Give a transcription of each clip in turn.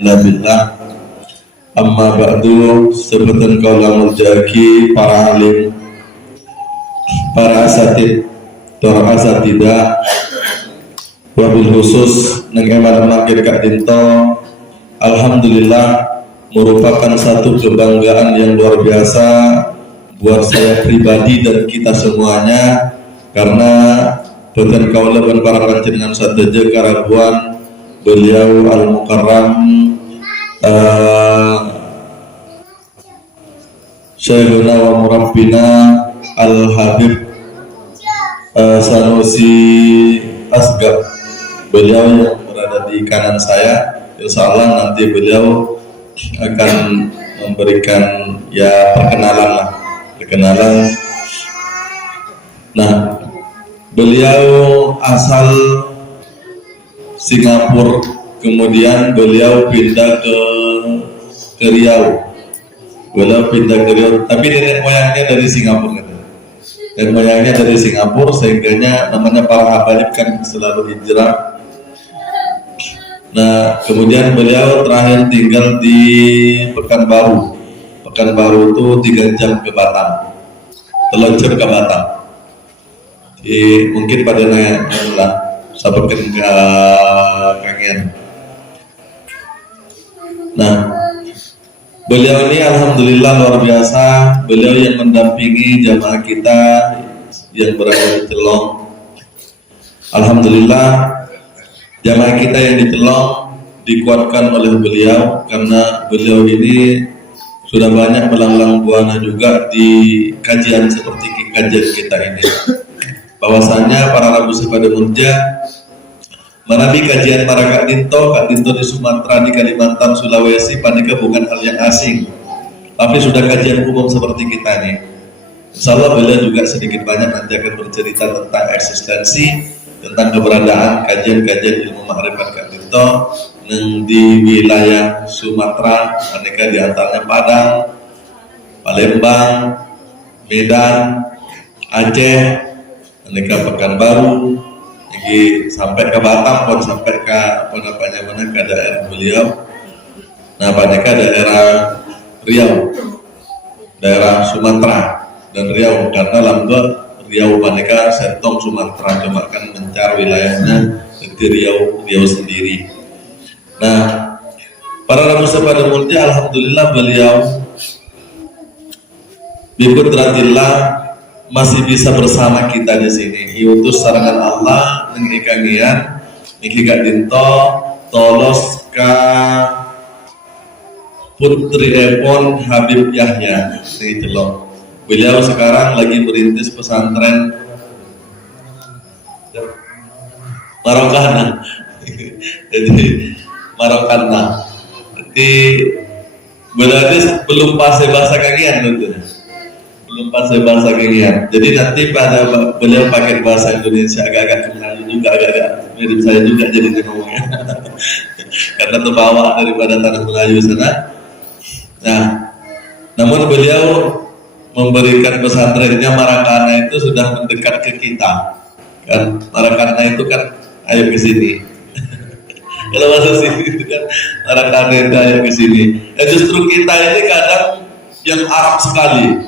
Alhamdulillah. Amma ba'du, sebutan kaulah jaki para alim, para asatid, para asatidah, wabil khusus nengkeman makir kak dinto. Alhamdulillah, merupakan satu kebanggaan yang luar biasa buat saya pribadi dan kita semuanya, karena buatan kaulah dan para panjenengan sateja karabuan beliau al-mukarram Syekhuna wa murabbina Al-Habib Sanusi Asgab. Beliau yang berada di kanan saya, insya Allah nanti beliau akan memberikan perkenalan. Nah, beliau asal Singapura, kemudian beliau pindah ke Riau. Tapi nenek moyangnya dari Singapura, dan moyangnya dari Singapura, sehingga namanya para habaib kan selalu hijrah. Nah, kemudian beliau terakhir tinggal di Pekanbaru. Pekanbaru itu 3 jam ke Batam, telunjuk ke Batam. Mungkin pada nanya lah, sahabat ke kangen. Nah, beliau ini alhamdulillah luar biasa. Beliau yang mendampingi jamaah kita yang berada di Telong. Alhamdulillah, jamaah kita yang di Telong dikuatkan oleh beliau, karena beliau ini sudah banyak melanglang buana juga di kajian seperti kajian kita ini. Bahwasanya para Rabu pada Murja menabi kajian para Kak Dinto di Sumatera, di Kalimantan, Sulawesi, panika bukan hal yang asing, tapi sudah kajian umum seperti kita nih. Insya Allah beliau juga sedikit banyak nanti akan bercerita tentang eksistensi, tentang keberadaan kajian-kajian ilmu makrifat Kak Dinto di wilayah Sumatera, panika di antaranya Padang, Palembang, Medan, Aceh, panika Pekanbaru, sampai ke Batam pun, sampai ke ke daerah beliau. Nah, panika daerah Riau, daerah Sumatera dan Riau, karena lambda Riau panika setong Sumatera, cuma kan mencar wilayahnya di Riau sendiri. Nah, para Rabu pada Murja, alhamdulillah beliau biqudratillah masih bisa bersama kita di sini. Diutus sarangan Allah mengikangian iki Kak Dinto tolos ka putri Epon Habib Yahya di Telong. Beliau sekarang lagi merintis pesantren Marokana. Jadi Marokana. Jadi berarti belum pas bahasa kagian tentunya. Belum pas bahasa kalian. Jadi nanti pada beliau pakai bahasa Indonesia agak-agak Melayu juga, agak-agak mirip saya juga jadi ngomongnya. Karena terbawa daripada tanah Melayu sana. Nah, namun beliau memberikan pesantrennya Marakana itu sudah mendekat ke kita. Kan Marakana itu kan ayo ke sini. Kalau masuk sini itu kan Marakana itu ayo ke sini. Justru kita ini kadang yang Arab sekali.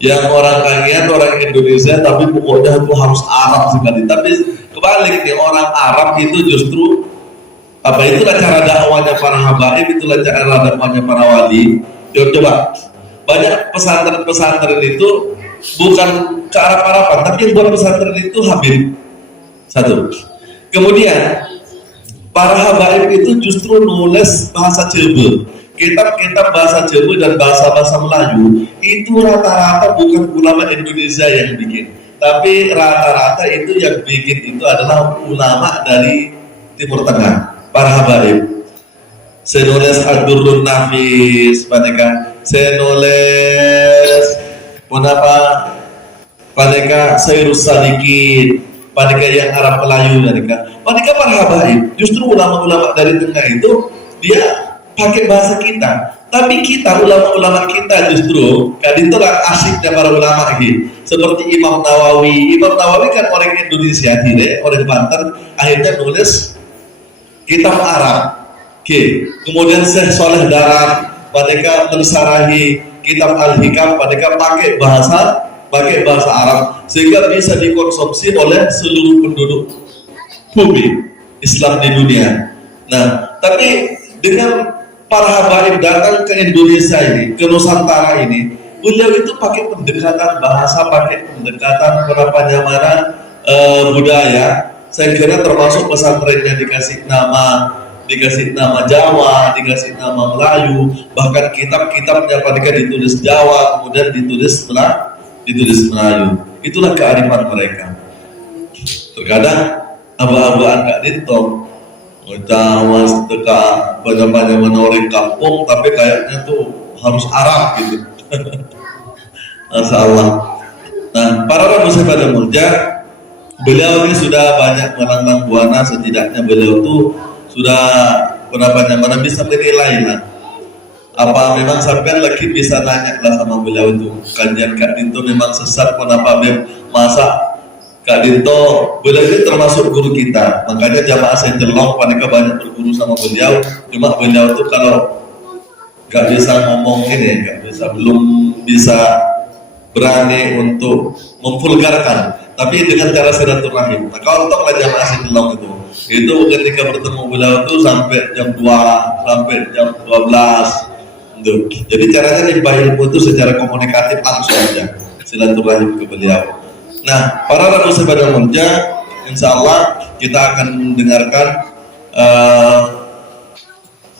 Yang orang kangen, orang Indonesia, tapi pokoknya itu harus Arab sekali. Tapi kebalik nih, orang Arab itu justru itulah cara dakwahnya para habaib, itulah cara dakwahnya para wali. Coba banyak pesantren itu bukan ke Arab-Araban, tapi yang buat pesantren itu Habib. Satu. Kemudian para habaib itu justru nulis bahasa Jawa. Kitab-kitab bahasa Jawa dan bahasa-bahasa Melayu itu rata-rata bukan ulama Indonesia yang bikin, tapi rata-rata itu yang bikin itu adalah ulama dari Timur Tengah, para habaib. Saya nulis Ad-Durrun Nafis, saya nulis paneka Sayrus Sadikin, paneka yang Arab Melayu, paneka para habaib. Justru ulama-ulama dari tengah itu dia pakai bahasa kita, tapi kita ulama-ulama kita justru kan itulah asyiknya para ulama gitu. Seperti Imam Nawawi kan orang Indonesia, tidak orang Banten, akhirnya nulis kitab Arab. Kemudian Syekh Saleh Darat, mereka mensarahi kitab Al-Hikam, mereka pakai bahasa Arab sehingga bisa dikonsumsi oleh seluruh penduduk bumi Islam di dunia. Nah, tapi dengan para habaib datang ke Indonesia ini, ke Nusantara ini, beliau itu pakai pendekatan bahasa, pakai pendekatan penyamaran budaya. Saya kira termasuk pesantrennya dikasih nama Jawa, dikasih nama Melayu, bahkan kitab-kitabnya mereka ditulis Jawa, kemudian ditulis Melayu. Itulah kearifan mereka. Terkadang aba-abaan Kak Dintong Jawa teka banyak orang kampung, tapi kayaknya tuh harus Arab gitu. Masya Allah. Nah, para Rabu pada Mulja, beliau ini sudah banyak melanglang buana, setidaknya beliau tuh sudah mana bisa menilai lah. Apa memang sampai lagi bisa nanya lah sama beliau itu, kajian Kak Dinto memang sesat, kenapa masa Kak Dinto, beliau ini termasuk guru kita, makanya jamaah saya Celong, mereka banyak berguru sama beliau. Cuma beliau tuh kalau gak bisa ngomong ini, belum bisa berani untuk memvulgarkan, tapi dengan cara silaturahim. Nah, kalau untuk jamaah saya Celong itu ketika bertemu beliau tuh sampai jam 2, sampai jam 12. Jadi caranya limpah ilmu itu secara komunikatif langsung aja silaturahim ke beliau. Nah, para Rabu pada Mulja, insya Allah kita akan mendengarkan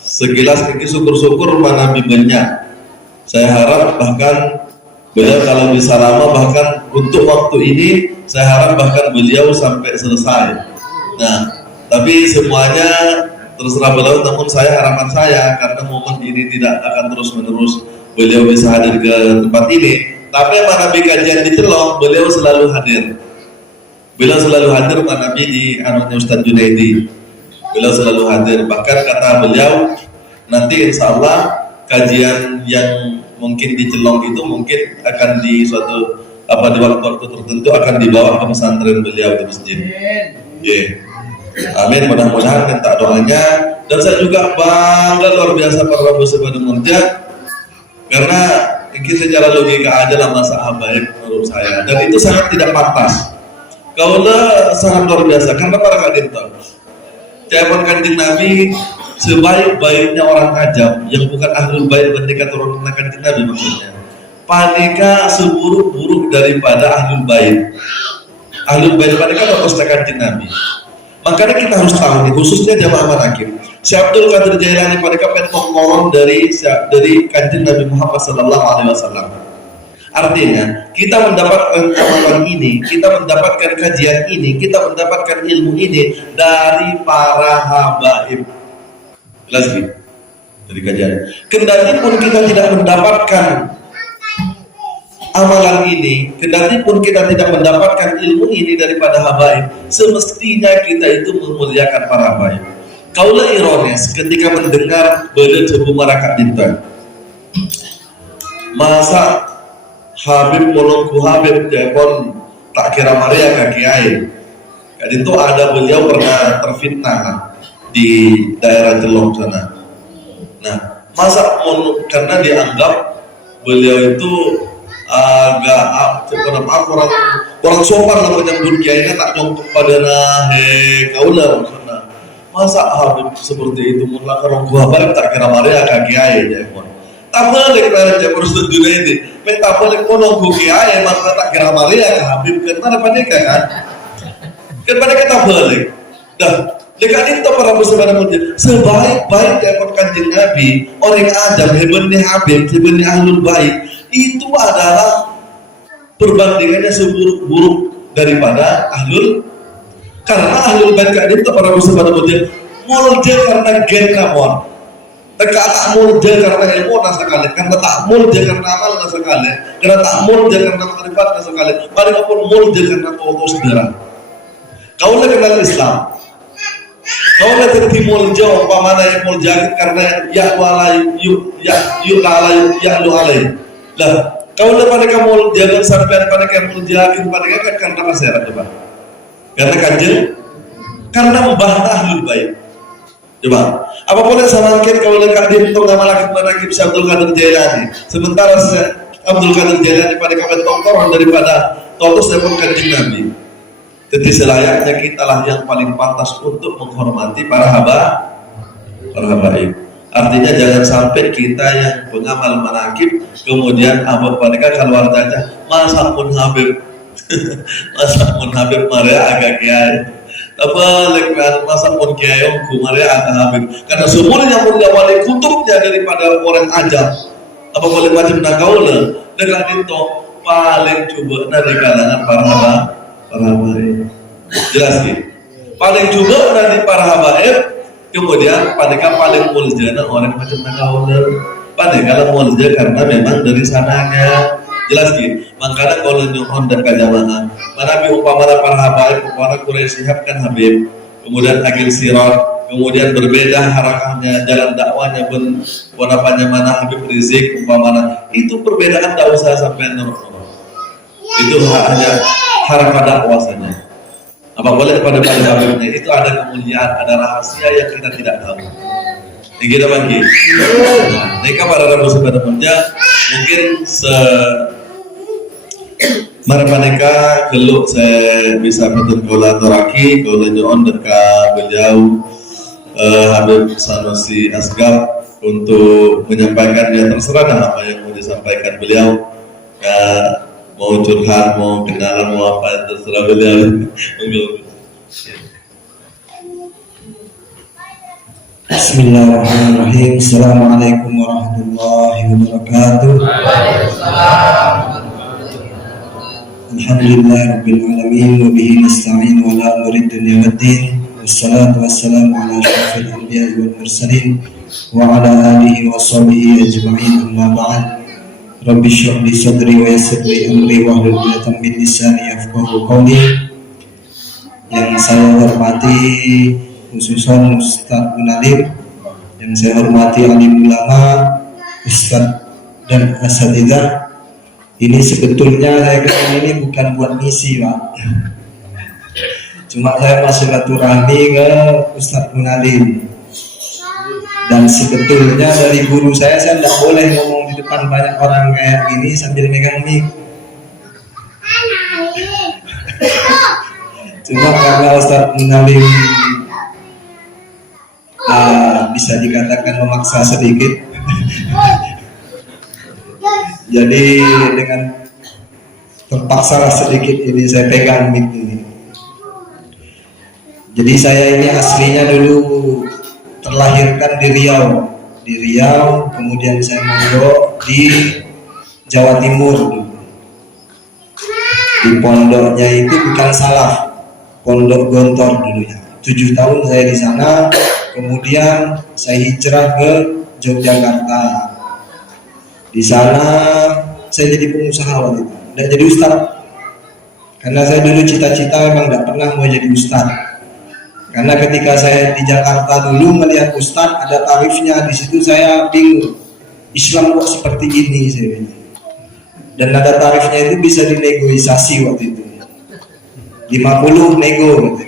sekilas syukur-syukur mana bimbingnya. Saya harap bahkan beliau kalau bisa lama, bahkan untuk waktu ini saya harap bahkan beliau sampai selesai. Nah, tapi semuanya terserah beliau, namun harapan saya karena momen ini tidak akan terus-menerus beliau bisa hadir ke tempat ini. Tapi Manabi kajian di Celong, beliau selalu hadir. Beliau selalu hadir Manabi di anaknya Ustaz Junaidi. Beliau selalu hadir. Bahkan kata beliau, nanti insya Allah kajian yang mungkin di Celong itu mungkin akan di suatu di waktu-waktu tertentu akan dibawa ke pesantren beliau di masjid. Amin. Mudah-mudahan minta doanya. Dan saya juga bangga luar biasa para Rabu pada Mulja, karena ini secara logika aja lah masa habaib menurut saya, dan itu sangat tidak pantas. Kaulah sangat luar biasa karena para Kak Dinto, Jaman Kanjeng Nabi sebaik-baiknya orang ajam yang bukan ahlul bait ketika turun Kanjeng Nabi, maksudnya panika seburuk-buruk daripada ahlul bait. Ahlul bait panika lepasnya Kanjeng Nabi. Makanya kita harus tahu nih, khususnya jamaah manakib. Syekh Abdul Qadir Jailani mereka pengen dari Kanjeng Nabi Muhammad SAW. Artinya kita mendapatkan amalan ini, kita mendapatkan kajian ini, kita mendapatkan ilmu ini dari para habaib. Jelas nih, dari kajian. Kendati pun kita tidak mendapatkan amalan ini, kendati pun kita tidak mendapatkan ilmu ini daripada habaib, semestinya kita itu memuliakan para habaib. Kaulah ironis ketika mendengar beliau Jebu Marakat Dinten, masa Habib Molongku Habib Jepon tak kira Maria kaki air. Jadi itu ada beliau pernah terfitnah di daerah Celong sana. Nah, masa karena dianggap beliau itu agak kurang sopan lah menyambut kiainya, tak nyongkok pada kaulah sana. Masa Habib seperti itu mulai orang gua balik tak kira Maria kaki air Jepon. Tak balik dari Jepon Ustaz Junaidi. Tak balik mau nunggu kiai maka tak kira Maria ke Habib kan panika kan? Kan panika tak balik. Dah, dekat itu para muslimin mulia. Sebaik-baik Jepon Kanjeng Nabi, orang ajam hebatnya Habib, hebatnya ahlul bait, itu adalah perbandingannya seburuk-buruk daripada ahlul. Karena ahlul bait kadin itu para muslimin mulia mulja karena gen namon. Teka tak mulja karena ilmu nasa kali, karena tak mulja karena amal nasa kali, karena tak mulja karena makrifat nasa kali, mereka pun mulja karena tauhid saudara. Kaulah kenal Islam, kaulah jadi mulja umpamana yang mulja karena ya walai ya lu alai. Lah, kaulah mereka mulja dan sampai mereka mulja kan karena masyarakat coba. Karena kanjeng, karena membantah ahlul bait. Coba, apa boleh saya mungkin kalau dekat di untuk nama lagi menakib Syekh Abdul Qadir Jailani. Sementara Abdul Qadir Jailani pada kawan tongkoron daripada totus dan kanjeng Nabi. Jadi selayaknya kita lah yang paling pantas untuk menghormati para habaib. Artinya jangan sampai kita yang pengamal manakib kemudian mereka keluar saja masa pun Habib masa pun Habib Maria agak kiai apa lekas masa pun kiai Maria agak Habib karena semuanya pun wali kutubnya daripada orang ajam apa boleh macam nakaula dengan itu paling coba dari kalangan para habaib jelas gitu paling coba dari para habaib. Kemudian padahal paling mulia orang macam nakaula padahal mulia karena memang dari sananya jelas gitu. Makanya kalau nyuhun dan kajamaah mana umpama para habaib umpama Quraisy Shihab kan Habib kemudian Agil Sirat kemudian berbeda harakahnya jalan dakwanya pun warnanya mana Habib Rizik umpama itu perbedaan tak usah sampai nurut itu hanya harakah dakwah saja. Apa boleh pada Habibnya itu ada kemuliaan, ada rahasia yang kita tidak tahu. Yang kita bagi. Nah, mereka para rabu sebenarnya mungkin mereka geluk saya bisa betul kolaborasi kalau nyon dekat beliau Habib Sanusi Asgaf untuk menyampaikan ya terserah apa yang mau disampaikan beliau. Ya, mau curhat, mau kenalan, mau apa terserah beliau. Bismillahirrahmanirrahim. Assalamualaikum warahmatullahi wabarakatuh. Alhamdulillahirabbil alamin wa bihi nasta'in wa la nurid dunya waddin. Wassalatu wassalamu ala asyrafil anbiya'i wal mursalin wa ala alihi wa sahbihi ajma'in. Amma ba'd. Rabbi shrah li sadri wa yassir li amri wa hlul 'uqdatam min lisani yafqahu qawli. Yang saya hormati khususan Ustadz Munalim, yang saya hormati alim ulama, Ustadz dan asatidzah. Ini sebetulnya saya kesini ini bukan buat misi, Pak. Cuma saya mau silaturahmi ke Ustadz Munalim. Dan sebetulnya dari guru saya tidak boleh ngomong di depan banyak orang kayak gini sambil megang mic. Cuma karena Ustadz Munalim bisa dikatakan memaksa sedikit, jadi dengan terpaksa sedikit ini saya pegang mic ini. Jadi saya ini aslinya dulu terlahirkan di Riau, kemudian saya mondok di Jawa Timur. Di pondoknya itu bukan salaf, pondok Gontor dulunya. 7 tahun saya di sana, kemudian saya hijrah ke Yogyakarta. Di sana saya jadi pengusaha waktu itu, tidak jadi ustadz. Karena saya dulu cita-cita memang tidak pernah mau jadi ustadz. Karena ketika saya di Jakarta dulu melihat ustadz ada tarifnya, di situ saya bingung. Islam kok seperti ini saya bilang. Dan ada tarifnya itu bisa dinegosiasi waktu itu. 50 nego gitu.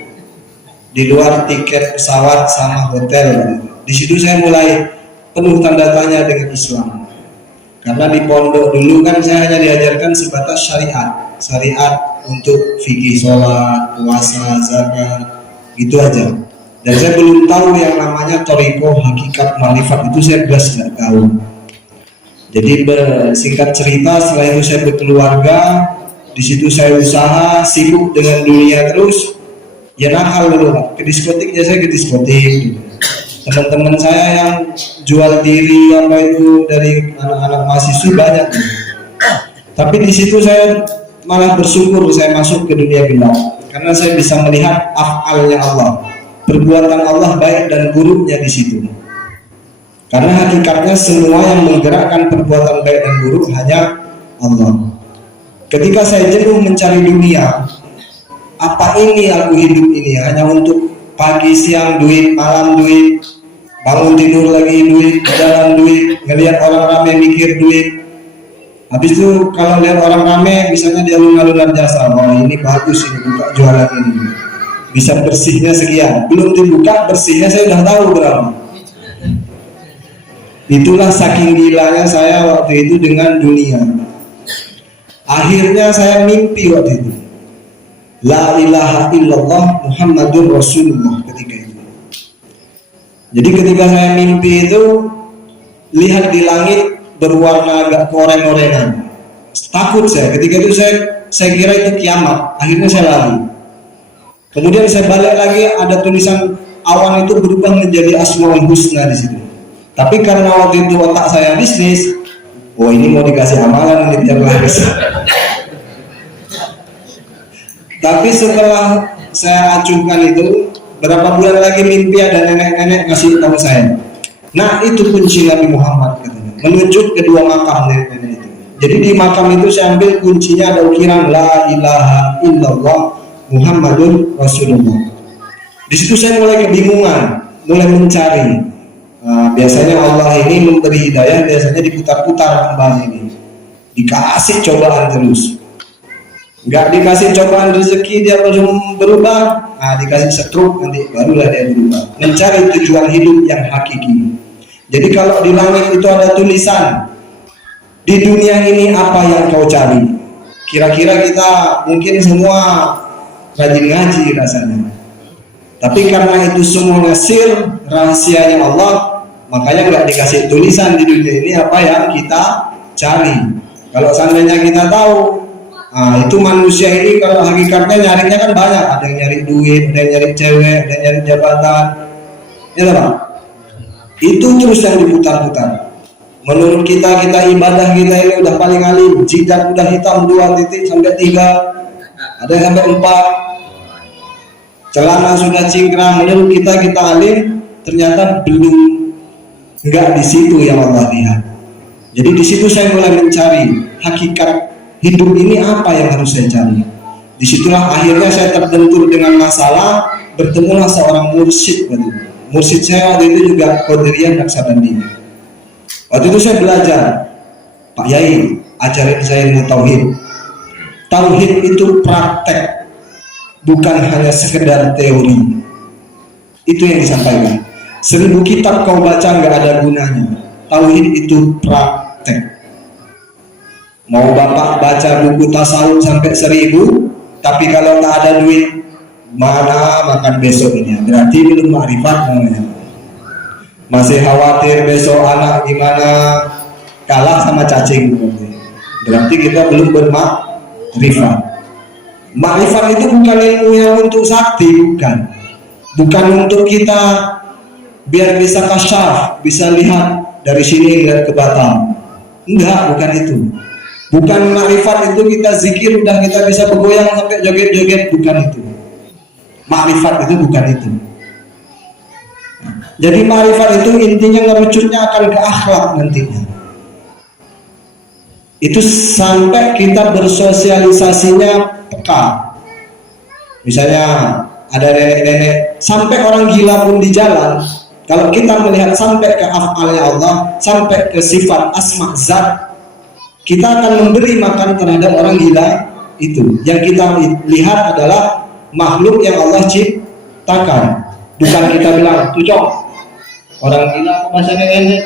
Di luar tiket pesawat sama hotel gitu. Di situ saya mulai penuh tanda tanya dengan Islam. Karena di pondok dulu kan saya hanya diajarkan sebatas syariat untuk fikih sholat, puasa, zakat, gitu aja. Dan saya belum tahu yang namanya thariqah, hakikat, ma'rifat, itu saya belas tidak tahu. Jadi bersingkat cerita, setelah itu saya berkeluarga, di situ saya usaha, sibuk dengan dunia terus, ya nakal dulu Pak. Ke diskotik ya saya ke diskotik. Teman-teman saya yang jual diri apa itu dari anak-anak mahasiswa banyak. Tapi di situ saya malah bersyukur saya masuk ke dunia gelap, karena saya bisa melihat af'alnya Allah, perbuatan Allah baik dan buruknya di situ. Karena hakikatnya semua yang menggerakkan perbuatan baik dan buruk hanya Allah. Ketika saya jenuh mencari dunia, apa ini aku hidup ini hanya untuk pagi siang duit, malam duit, bangun tidur lagi duit, jalan duit, ngelihat orang ramai mikir duit. Habis itu kalau lihat orang ramai misalnya di alun-alun jasa, oh ini bagus ini buka jualan ini. bisa bersihnya sekian, belum dibuka bersihnya saya udah tahu berapa. Itulah saking gilanya saya waktu itu dengan dunia. Akhirnya saya mimpi waktu itu, la ilaha illallah Muhammadur Rasulullah ketika itu. Jadi ketika saya mimpi itu, lihat di langit berwarna agak oranye-oranyan. Takut saya, ketika itu saya kira itu kiamat. Akhirnya saya lari. Kemudian saya balik lagi, ada tulisan awan itu berubah menjadi Asmaul Husna di situ. Tapi karena waktu itu otak saya bisnis, oh ini mau dikasih amalan ini tiap hari. Tapi setelah saya acuhkan itu, berapa bulan lagi mimpi ada nenek-nenek ngasih tahu saya. Nah itu kunci Nabi Muhammad katanya, menunjuk kedua makam nenek-nenek itu. Jadi di makam itu saya ambil kuncinya, ada ukiran la ilaha illallah Muhammadur Rasulullah. Di situ saya mulai kebingungan, mulai mencari. Nah, biasanya Allah ini memberi hidayah, biasanya diputar-putar kembali ini, dikasih cobaan terus. Nggak dikasih cobaan rezeki dia belum berubah, nah dikasih stroke nanti barulah dia berubah. Mencari tujuan hidup yang hakiki. Jadi kalau di langit itu ada tulisan, di dunia ini apa yang kau cari? Kira-kira kita mungkin semua rajin ngaji rasanya. Tapi karena itu semuanya sir, rahasianya Allah, makanya nggak dikasih tulisan di dunia ini apa yang kita cari. Kalau seandainya kita tahu, nah, itu manusia ini kalau hakikatnya nyarinya kan banyak. Ada yang nyari duit, ada yang nyari cewek, ada yang nyari jabatan. Ya Pak? Itu terus yang diputar-putar. Menurut kita ibadah kita ini udah paling alim, jidat udah hitam 2 titik sampai 3, ada yang sampai 4, celana sudah cingkrang. Menurut kita alim, ternyata belum, enggak di situ yang Allah lihat. Jadi di situ saya mulai mencari hakikat hidup ini apa yang harus saya cari. Disitulah akhirnya saya terbentur dengan masalah, bertemulah seorang mursyid. Mursyid saya waktu itu juga Qadiriyah Naksabandi. Waktu itu saya belajar, Pak Yai ajarin saya ilmu tauhid. Tauhid itu praktek, bukan hanya sekedar teori. Itu yang disampaikan. 1000 kitab kau baca nggak ada gunanya. Tauhid itu praktek. Mau bapak baca buku tasawuf sampai 1000, tapi kalau tak ada duit, mana makan besoknya? Berarti belum ma'rifat namanya. Masih khawatir besok anak gimana, kalah sama cacing. Berarti kita belum bermakrifat. Makrifat itu bukan ilmu yang untuk sakti, bukan untuk kita biar bisa kasyaf, bisa lihat dari sini lihat ke Batam. Enggak, bukan itu. Bukan makrifat itu kita zikir udah kita bisa bergoyang sampai joget-joget, bukan itu. Makrifat itu bukan itu. Jadi makrifat itu intinya ngerucutnya akan ke akhlak nantinya. Itu sampai kita bersosialisasinya peka. Misalnya ada nenek-nenek, sampai orang gila pun di jalan, kalau kita melihat sampai ke af'alnya Allah, sampai ke sifat asma zat, kita akan memberi makan terhadap orang gila itu. Yang kita lihat adalah makhluk yang Allah ciptakan. Bukan kita bilang, tucok, orang gila bahasanya enak.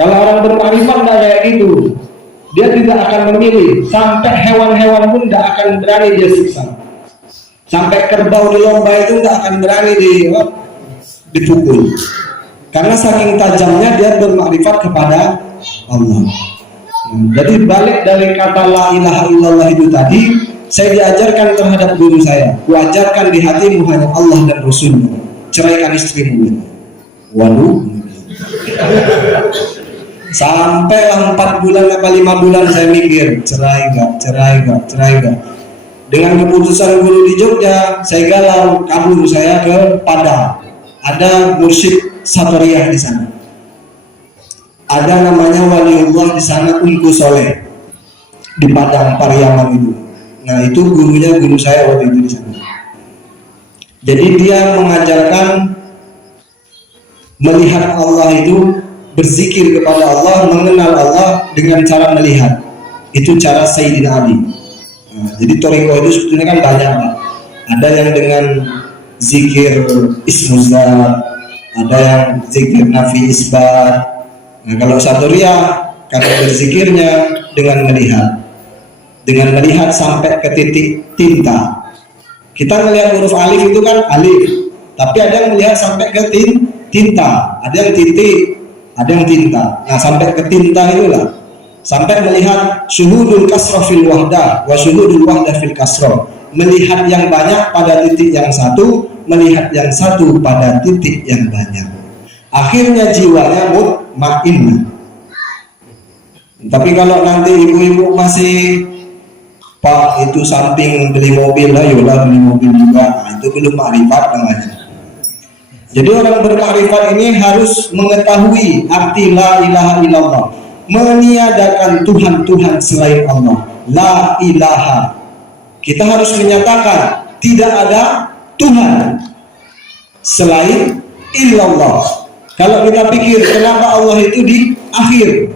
Kalau orang bermakrifat tidak kayak gitu, dia tidak akan memilih. Sampai hewan-hewan pun tidak akan berani dia siksa. Sampai kerbau di lomba itu tidak akan berani dipukul. Karena saking tajamnya dia bermakrifat kepada Allah. Jadi balik dari kata la ilaha illallah itu tadi, saya diajarkan terhadap guru saya. Kuajarkan di hatimu hanya Allah dan Rasulnya. Ceraikan istrimu. Waduh. Sampailah 4 bulan atau 5 bulan saya mikir, cerai gak. Dengan keputusan guru di Jogja, saya galau, kabur saya ke Padang. Ada mursyid Satoriyah di sana. Ada namanya waliullah di sana, Unku Soleh di Padang Pariaman itu. Nah itu gurunya, guru saya waktu itu di sana. Jadi dia mengajarkan melihat Allah itu, berzikir kepada Allah, mengenal Allah dengan cara melihat. Itu cara Sayyidina Ali. Nah, jadi toriko itu sebetulnya kan banyak, Pak. Ada yang dengan zikir ismuzat, ada yang zikir nafi isbat. Nah, kalau Saturia karena berzikirnya dengan melihat sampai ke titik tinta. Kita melihat huruf alif itu kan alif, tapi ada yang melihat sampai ke tinta, ada yang titik, ada yang tinta. Nah, sampai ke tinta itulah, sampai melihat syuhudul kasrah fil wahdah wa syuhudul wahdah fil kasrah, melihat yang banyak pada titik yang satu, melihat yang satu pada titik yang banyak. Akhirnya jiwanya mutmainnah. Tapi kalau nanti ibu-ibu masih, Pak, itu samping beli mobil lah, yolah beli mobil juga, nah, itu belum makrifat namanya. Jadi orang bermakrifat ini harus mengetahui arti la ilaha illallah, meniadakan Tuhan selain Allah. La ilaha, kita harus menyatakan tidak ada Tuhan selain illallah. Kalau kita pikir kenapa Allah itu di akhir,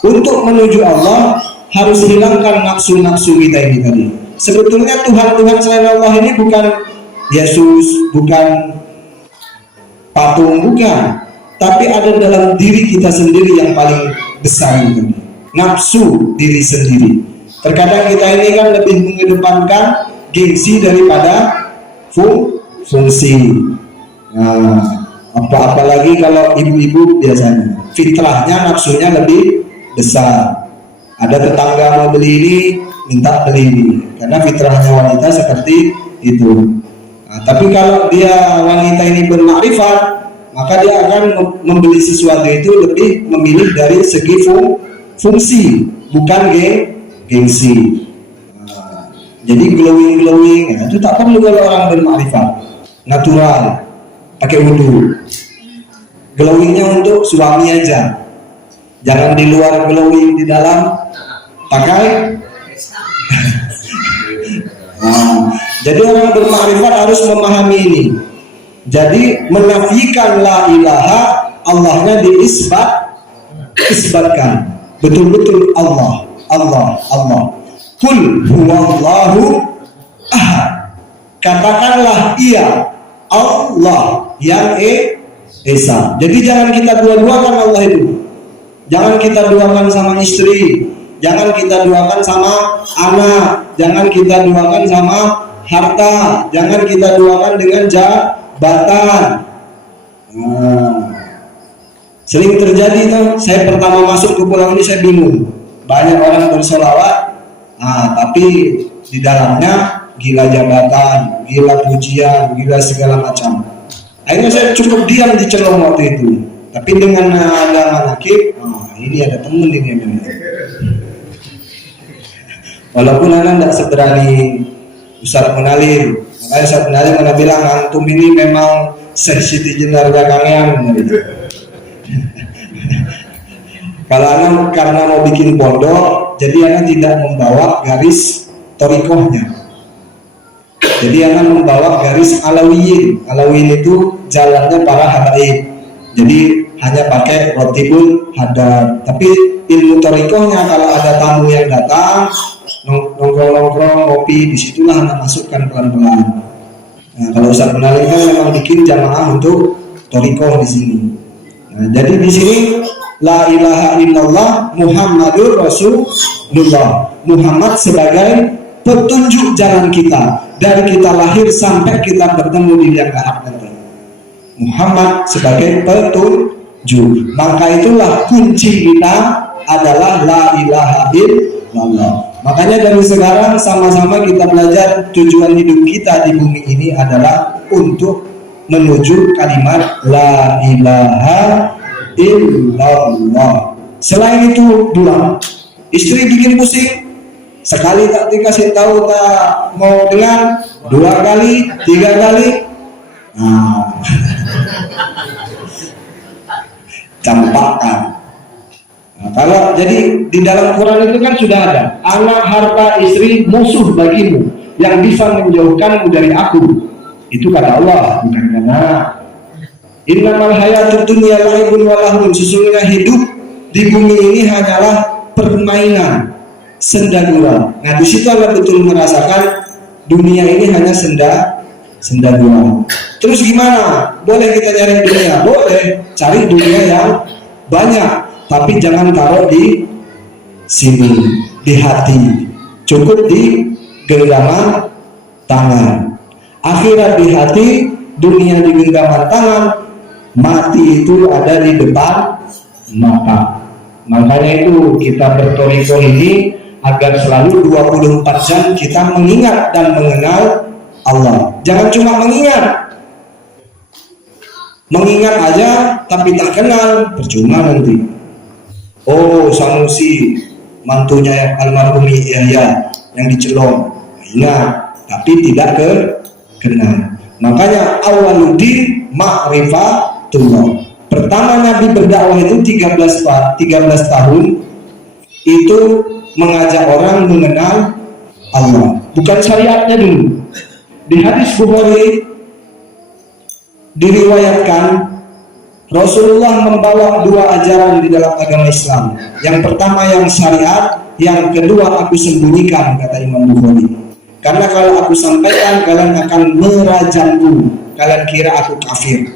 untuk menuju Allah harus hilangkan nafsu-nafsu kita ini tadi. Sebetulnya Tuhan selain Allah ini bukan Yesus, bukan patung, bukan, tapi ada dalam diri kita sendiri yang paling besar itu, nafsu diri sendiri. Terkadang kita ini kan lebih mengedepankan gengsi daripada fungsi. Nah, apalagi kalau ibu-ibu biasanya fitrahnya nafsunya lebih besar. Ada tetangga mau beli ini, minta beli ini, karena fitrahnya wanita seperti itu. Nah, tapi kalau dia wanita ini bermakrifat, maka dia akan membeli sesuatu itu lebih memilih dari segi fungsi, bukan gengsi. Nah, jadi glowing, itu tak perlu kalau orang bermakrifat. Natural, pakai wudhu. Glowingnya untuk suami aja, jangan di luar glowing, di dalam pakai. Nah, jadi orang bermakrifat harus memahami ini. Jadi menafikan la ilaha, Allahnya isbatkan betul-betul Allah. Qul huwallahu ahad, katakanlah ia Allah yang esa. Jadi jangan kita dua-duakan Allah itu. Jangan kita duakan sama istri, jangan kita duakan sama anak, jangan kita duakan sama harta, jangan kita duakan dengan jabatan. Sering terjadi tuh, saya pertama masuk ke pulau ini saya bingung. Banyak orang bersolawat, tapi di dalamnya gila jabatan, gila pujian, gila segala macam. Akhirnya saya cukup diam di celong waktu itu. Tapi dengan ada manakib, ini ada temen ini. Walaupun anak tidak seberani Ustaz Munalim, makanya Ustaz Munalim mana bilang antum ini memang Siti Jenar Kangean. Kalau anak karena mau bikin pondok, jadi anak tidak membawa garis torikohnya. Jadi anak membawa garis alawiyin. Alawiyin itu jalannya para habaib. Jadi hanya pakai rotibul hadar. Tapi ilmu torikohnya kalau ada tamu yang datang, nongkrong ngopi, disitulah anak masukkan pelan-pelan. Nah, kalau Ustaz Munalim kan memang bikin jamaah untuk torikoh di sini. Nah, jadi di sini la ilaha illallah Muhammadur Rasulullah. Muhammad sebagai petunjuk jalan kita dari kita lahir sampai kita bertemu di liang lahat nanti. Muhammad sebagai petunjuk. Maka itulah kunci kita adalah la ilaha illallah. Makanya dari sekarang sama-sama kita belajar tujuan hidup kita di bumi ini adalah untuk menuju kalimat la ilaha illallah. Selain itu dua, istri bikin pusing, sekali tak dikasih tahu tak mau dengar, 2 kali, 3 kali, campakkan. Nah, kalau jadi di dalam Quran itu kan sudah ada, anak, harta, istri musuh bagimu yang bisa menjauhkanmu dari aku. Itu kata Allah, bukan kata innamal hayatud dunya la'ibun wa lahun. Sesungguhnya hidup di bumi ini hanyalah permainan. senda-gurau. Nah di situ Anda betul merasakan dunia ini hanya senda-gurau. Terus gimana? Boleh kita cari dunia? Boleh, cari dunia yang banyak, tapi jangan taruh di sini, di hati. Cukup di genggaman tangan. Akhirat di hati, dunia di genggaman tangan, mati itu ada di depan mata. Makanya itu kita bertoriko ini agar selalu 24 jam kita mengingat dan mengenal Allah. Jangan cuma mengingat aja tapi tak kenal, percuma nanti. Oh, Sanusi mantunya almarhum Yahya yang dicelong, ingat tapi tidak kenal. Makanya awaludin ma'rifatullah. Pertama Nabi berdakwah itu 13 tahun itu mengajak orang mengenal Allah, bukan syariatnya dulu. Di hadis Bukhari diriwayatkan Rasulullah membawa 2 ajaran di dalam agama Islam. Yang pertama yang syariat, yang kedua aku sembunyikan, kata Imam Bukhari. Karena kalau aku sampaikan kalian akan merajamku, kalian kira aku kafir.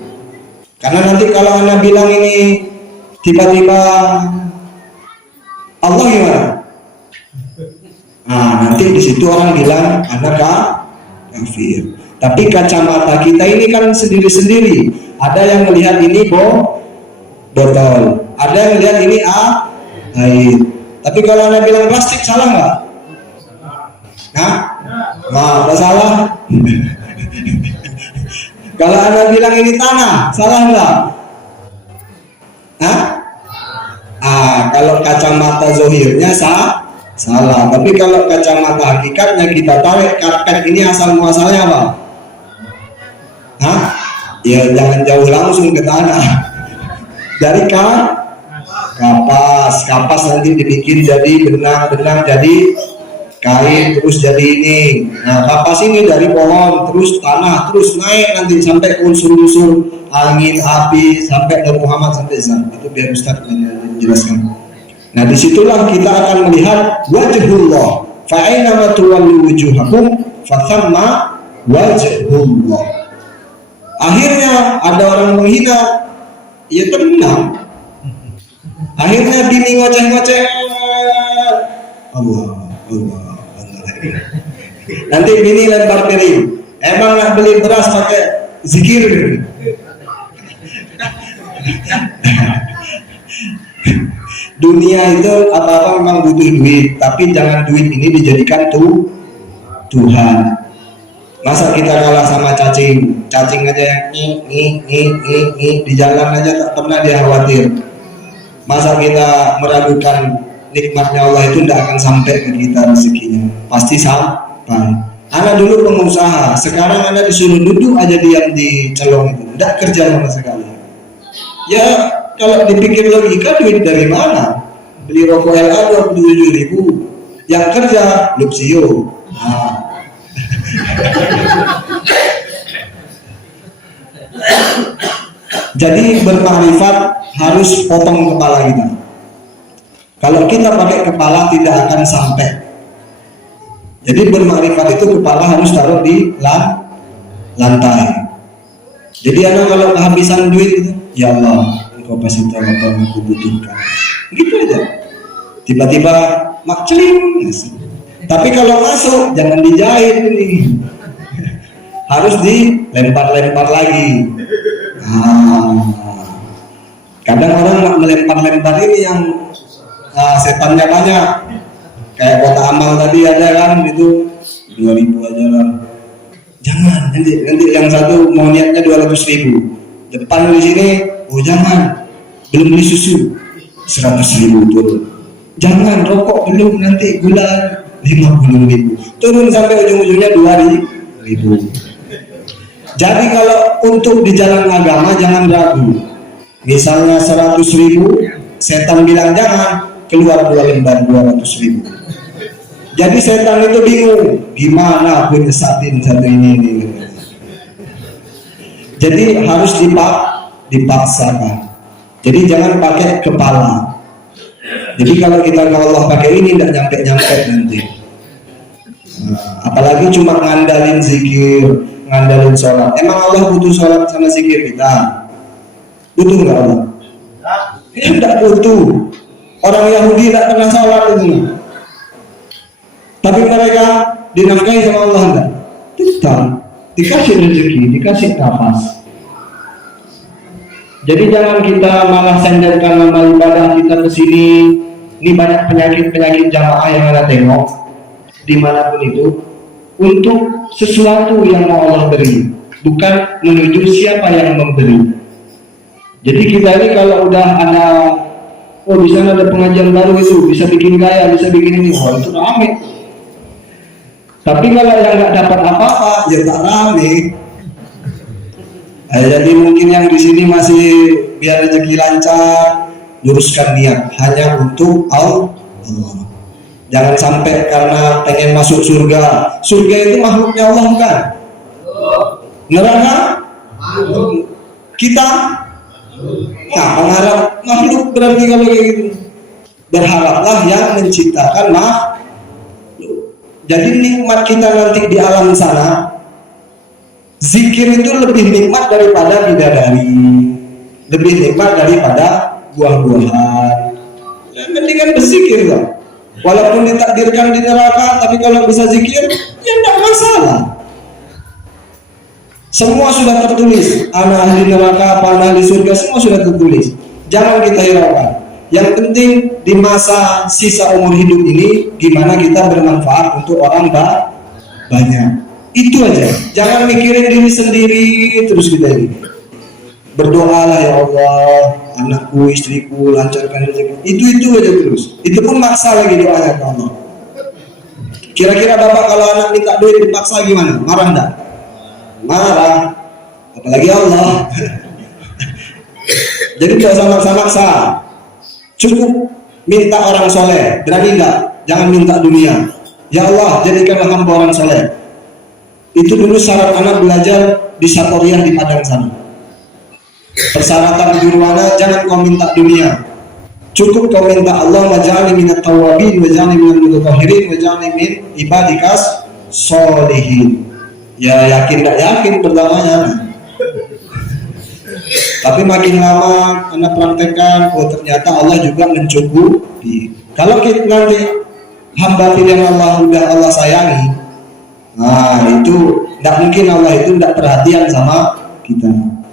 Karena nanti kalau Anda bilang ini tiba-tiba Allah gimana? Nah, nanti di situ orang bilang Anda kafir. Tapi kacamata kita ini kan sendiri-sendiri. Ada yang melihat ini botol, ada yang melihat ini air. Tapi kalau Anda bilang plastik, salah nggak? Nah, nggak salah. Kalau Anda bilang ini tanah, salah nggak? Hah? Kalau kacamata zohirnya salah. Tapi kalau kacamata hakikatnya kita tarik karpet ini asal muasalnya apa? Hah? Ya jangan jauh langsung ke tanah. Dari kapas nanti dibikin jadi benang jadi kain, terus jadi ini. Nah kapas ini dari pohon, terus tanah, terus naik nanti sampai unsur-unsur angin, api, sampai Nabi Muhammad sampai zat. Itu biar Ustaz menjelaskan. Nah disitulah kita akan melihat wajhullah. Fa'ainama tuwallu wujuhakum fathamma wajhullah. Akhirnya ada orang menghina, ya tenang. Akhirnya bini ngoceh-ngoceh, Allah. Nanti bini lempar piring. Emang nak beli beras pakai zikir? Dunia itu apa-apa memang butuh duit, tapi jangan duit ini dijadikan Tuhan. Masa kita kalah sama cacing aja yang di jalan aja tak pernah dia khawatir. Masa kita meragukan nikmatnya Allah itu tidak akan sampai ke kita rezekinya, pasti sampai. Anak dulu pengusaha, sekarang anak disuruh duduk aja diam di celong itu, tidak kerja sama sekali. Ya kalau dipikir logika, duit dari mana? Beli rokok LA 27.000, yang kerja Luxio. Nah. Jadi bermakrifat harus potong kepala kita. Kalau kita pakai kepala tidak akan sampai. Jadi bermakrifat itu kepala harus taruh di lantai. Jadi anak kalau kehabisan duit itu, ya Allah, Engkau pasti tahu apa yang aku butuhkan. Gitu aja. Tiba-tiba mak celing. Tapi kalau masuk jangan dijahit ini, harus dilempar-lempar lagi. Kadang orang nak melempar-lempar ini yang setannya banyak, kayak kota amal tadi ada kan, itu 2.000 aja lah. Jangan, nanti yang satu mau niatnya 200.000, depan di sini, oh jangan, belum beli susu 100.000 tuh. Jangan, rokok belum, nanti gula 50.000, turun sampai ujung-ujungnya 2.000. Jadi kalau untuk di jalan agama jangan ragu. Misalnya 100.000, setan bilang jangan, keluar 2 lembar 200.000. Jadi setan itu bingung, gimana aku nyesatin satu ini. Jadi harus dipaksakan. Jadi jangan pakai kepala. Jadi kalau kita ke Allah pakai ini tidak nyampe-nyampe nanti. Apalagi cuma ngandalin zikir, ngandalin sholat. Emang Allah butuh sholat sama zikir kita? Butuh nggak Allah? Ya tidak butuh. Orang Yahudi tidak pernah sholat itu. Tapi mereka dinafkahi sama Allah enggak? Tidak. Dikasih rezeki, dikasih nafas. Jadi jangan kita malah sandarkan amal ibadah kita ke sini. Ini banyak penyakit-penyakit jamaah yang Anda tengok dimanapun itu untuk sesuatu yang mau Allah beri, bukan menuju siapa yang memberi. Jadi kita ini kalau udah ada, oh di sana ada pengajian baru itu bisa bikin gaya, bisa bikin ini, oh itu rame. Tapi kalau yang nggak dapat apa-apa, ya tak rame. Jadi mungkin yang di sini masih biar rezeki lancar, luruskan niat hanya untuk Allah. Jangan sampai karena pengen masuk surga. Surga itu makhluknya Allah bukan? Neraka? Kita? Nah, pengharap makhluk berarti kalau kayak gitu. Berharaplah yang menciptakan makhluk. Jadi nikmat kita nanti di alam sana, zikir itu lebih nikmat daripada bidadari, lebih nikmat daripada buah-buahan. Mendingan berzikir lah. Walaupun ditakdirkan di neraka, tapi kalau bisa zikir, ya tidak masalah. Semua sudah tertulis. Anak ahli neraka, apa anak ahli surga, semua sudah tertulis. Jangan kita hiraukan. Yang penting di masa sisa umur hidup ini, gimana kita bermanfaat untuk orang banyak. Itu aja. Jangan mikirin diri sendiri terus kita ini. Berdoalah ya Allah, anakku, istriku, lancarkan rezeki. Itu aja terus. Itu pun maksa lagi doanya ke Allah. Kira-kira bapak kalau anak minta duit dipaksa gimana? Marah enggak? Marah. Apalagi Allah. Jadi tidak usah maksa-maksa. Cukup minta orang soleh. Berani enggak? Jangan minta dunia. Ya Allah, jadikanlah hamba orang soleh. Itu dulu syarat anak belajar di Satoriah di Padang sana. Persyaratan gurwana, jangan kau minta dunia. Cukup kau minta Allah waj'alni minat tawabin, waj'alni minal mutatahhirin, waj'alni min ibadikas sholihin. Ya yakin tidak yakin pertamanya. Tapi makin lama anak praktekkan, oh ternyata Allah juga mencukupi. Kalau kita nanti hamba pilihan Allah udah Allah sayangi, nah itu tidak mungkin Allah itu tidak perhatian sama kita.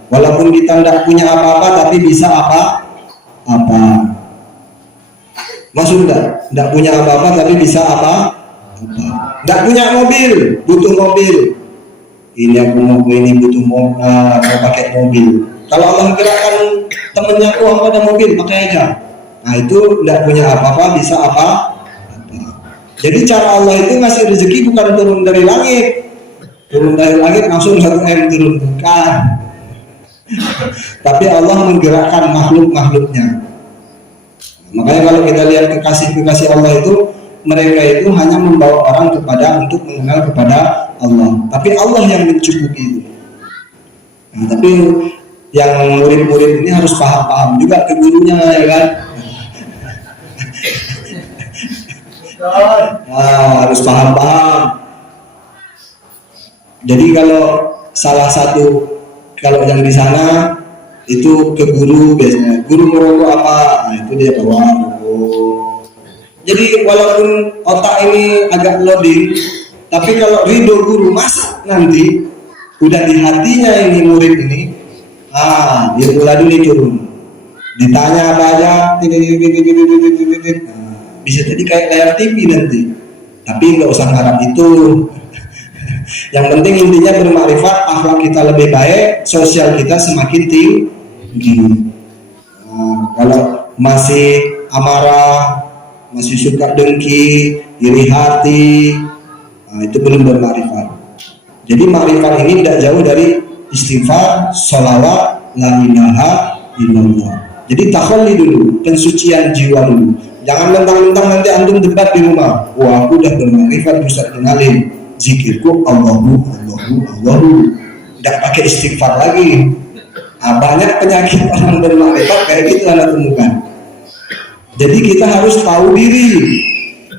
Walaupun kita tidak punya apa-apa, tapi bisa apa-apa. Maksud tidak punya apa-apa, tapi bisa apa-apa. Tidak punya mobil, butuh mobil. Ini aku mau ini butuh mau pakai mobil. Kalau Allah gerakkan temennya, oh aku ada mobil, pakai aja. Nah itu tidak punya apa-apa, bisa apa-apa. Jadi cara Allah itu ngasih rezeki bukan turun dari langit. Turun dari langit langsung 1 M turun, bukan. Tapi Allah menggerakkan makhluk-makhluknya. Makanya kalau kita lihat kekasih-kekasih Allah itu, mereka itu hanya membawa orang untuk mengenal kepada Allah. Tapi Allah yang mencukupi itu. Nah, tapi yang murid-murid ini harus paham-paham juga ke gurunya, ya kan? Nah, harus paham-paham. Jadi kalau salah satu, kalau yang di sana itu ke guru biasanya, guru merokok apa, nah itu dia bawa rokok. Jadi walaupun otak ini agak loading, tapi kalau ridho guru masa nanti udah di hatinya ini murid ini, dia mulai dulu turun, ditanya apa aja, bisa jadi kayak layar TV nanti. Tapi nggak usah harap itu. Yang penting intinya bermakrifat, akhlak kita lebih baik, sosial kita semakin tinggi. Kalau masih amarah, masih suka dengki, iri hati, itu belum bermakrifat. Jadi makrifat ini tidak jauh dari istighfar, sholawat, la ilaha illallah. Jadi takhalli dulu, pensucian jiwa dulu. Jangan mentang-mentang nanti antum debat di rumah. Wah, aku udah bermakrifat, Ustaz kenalin. Zikirku Allahu. Tidak pakai istighfar lagi. Banyak penyakit orang bermakrifat kayak gitu Anda temukan. Jadi kita harus tahu diri,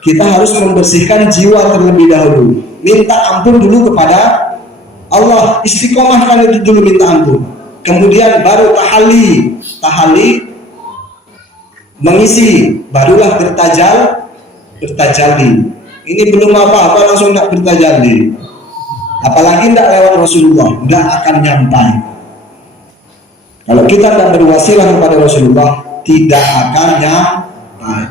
kita harus membersihkan jiwa terlebih dahulu, minta ampun dulu kepada Allah, istiqomahkan itu dulu, minta ampun, kemudian baru tahali mengisi, barulah bertajalli. Ini belum apa-apa langsung nak bertajalli, apalagi tidak lewat Rasulullah, tidak akan nyampai. Kalau kita tidak berwasilah kepada Rasulullah, tidak akan nyampai.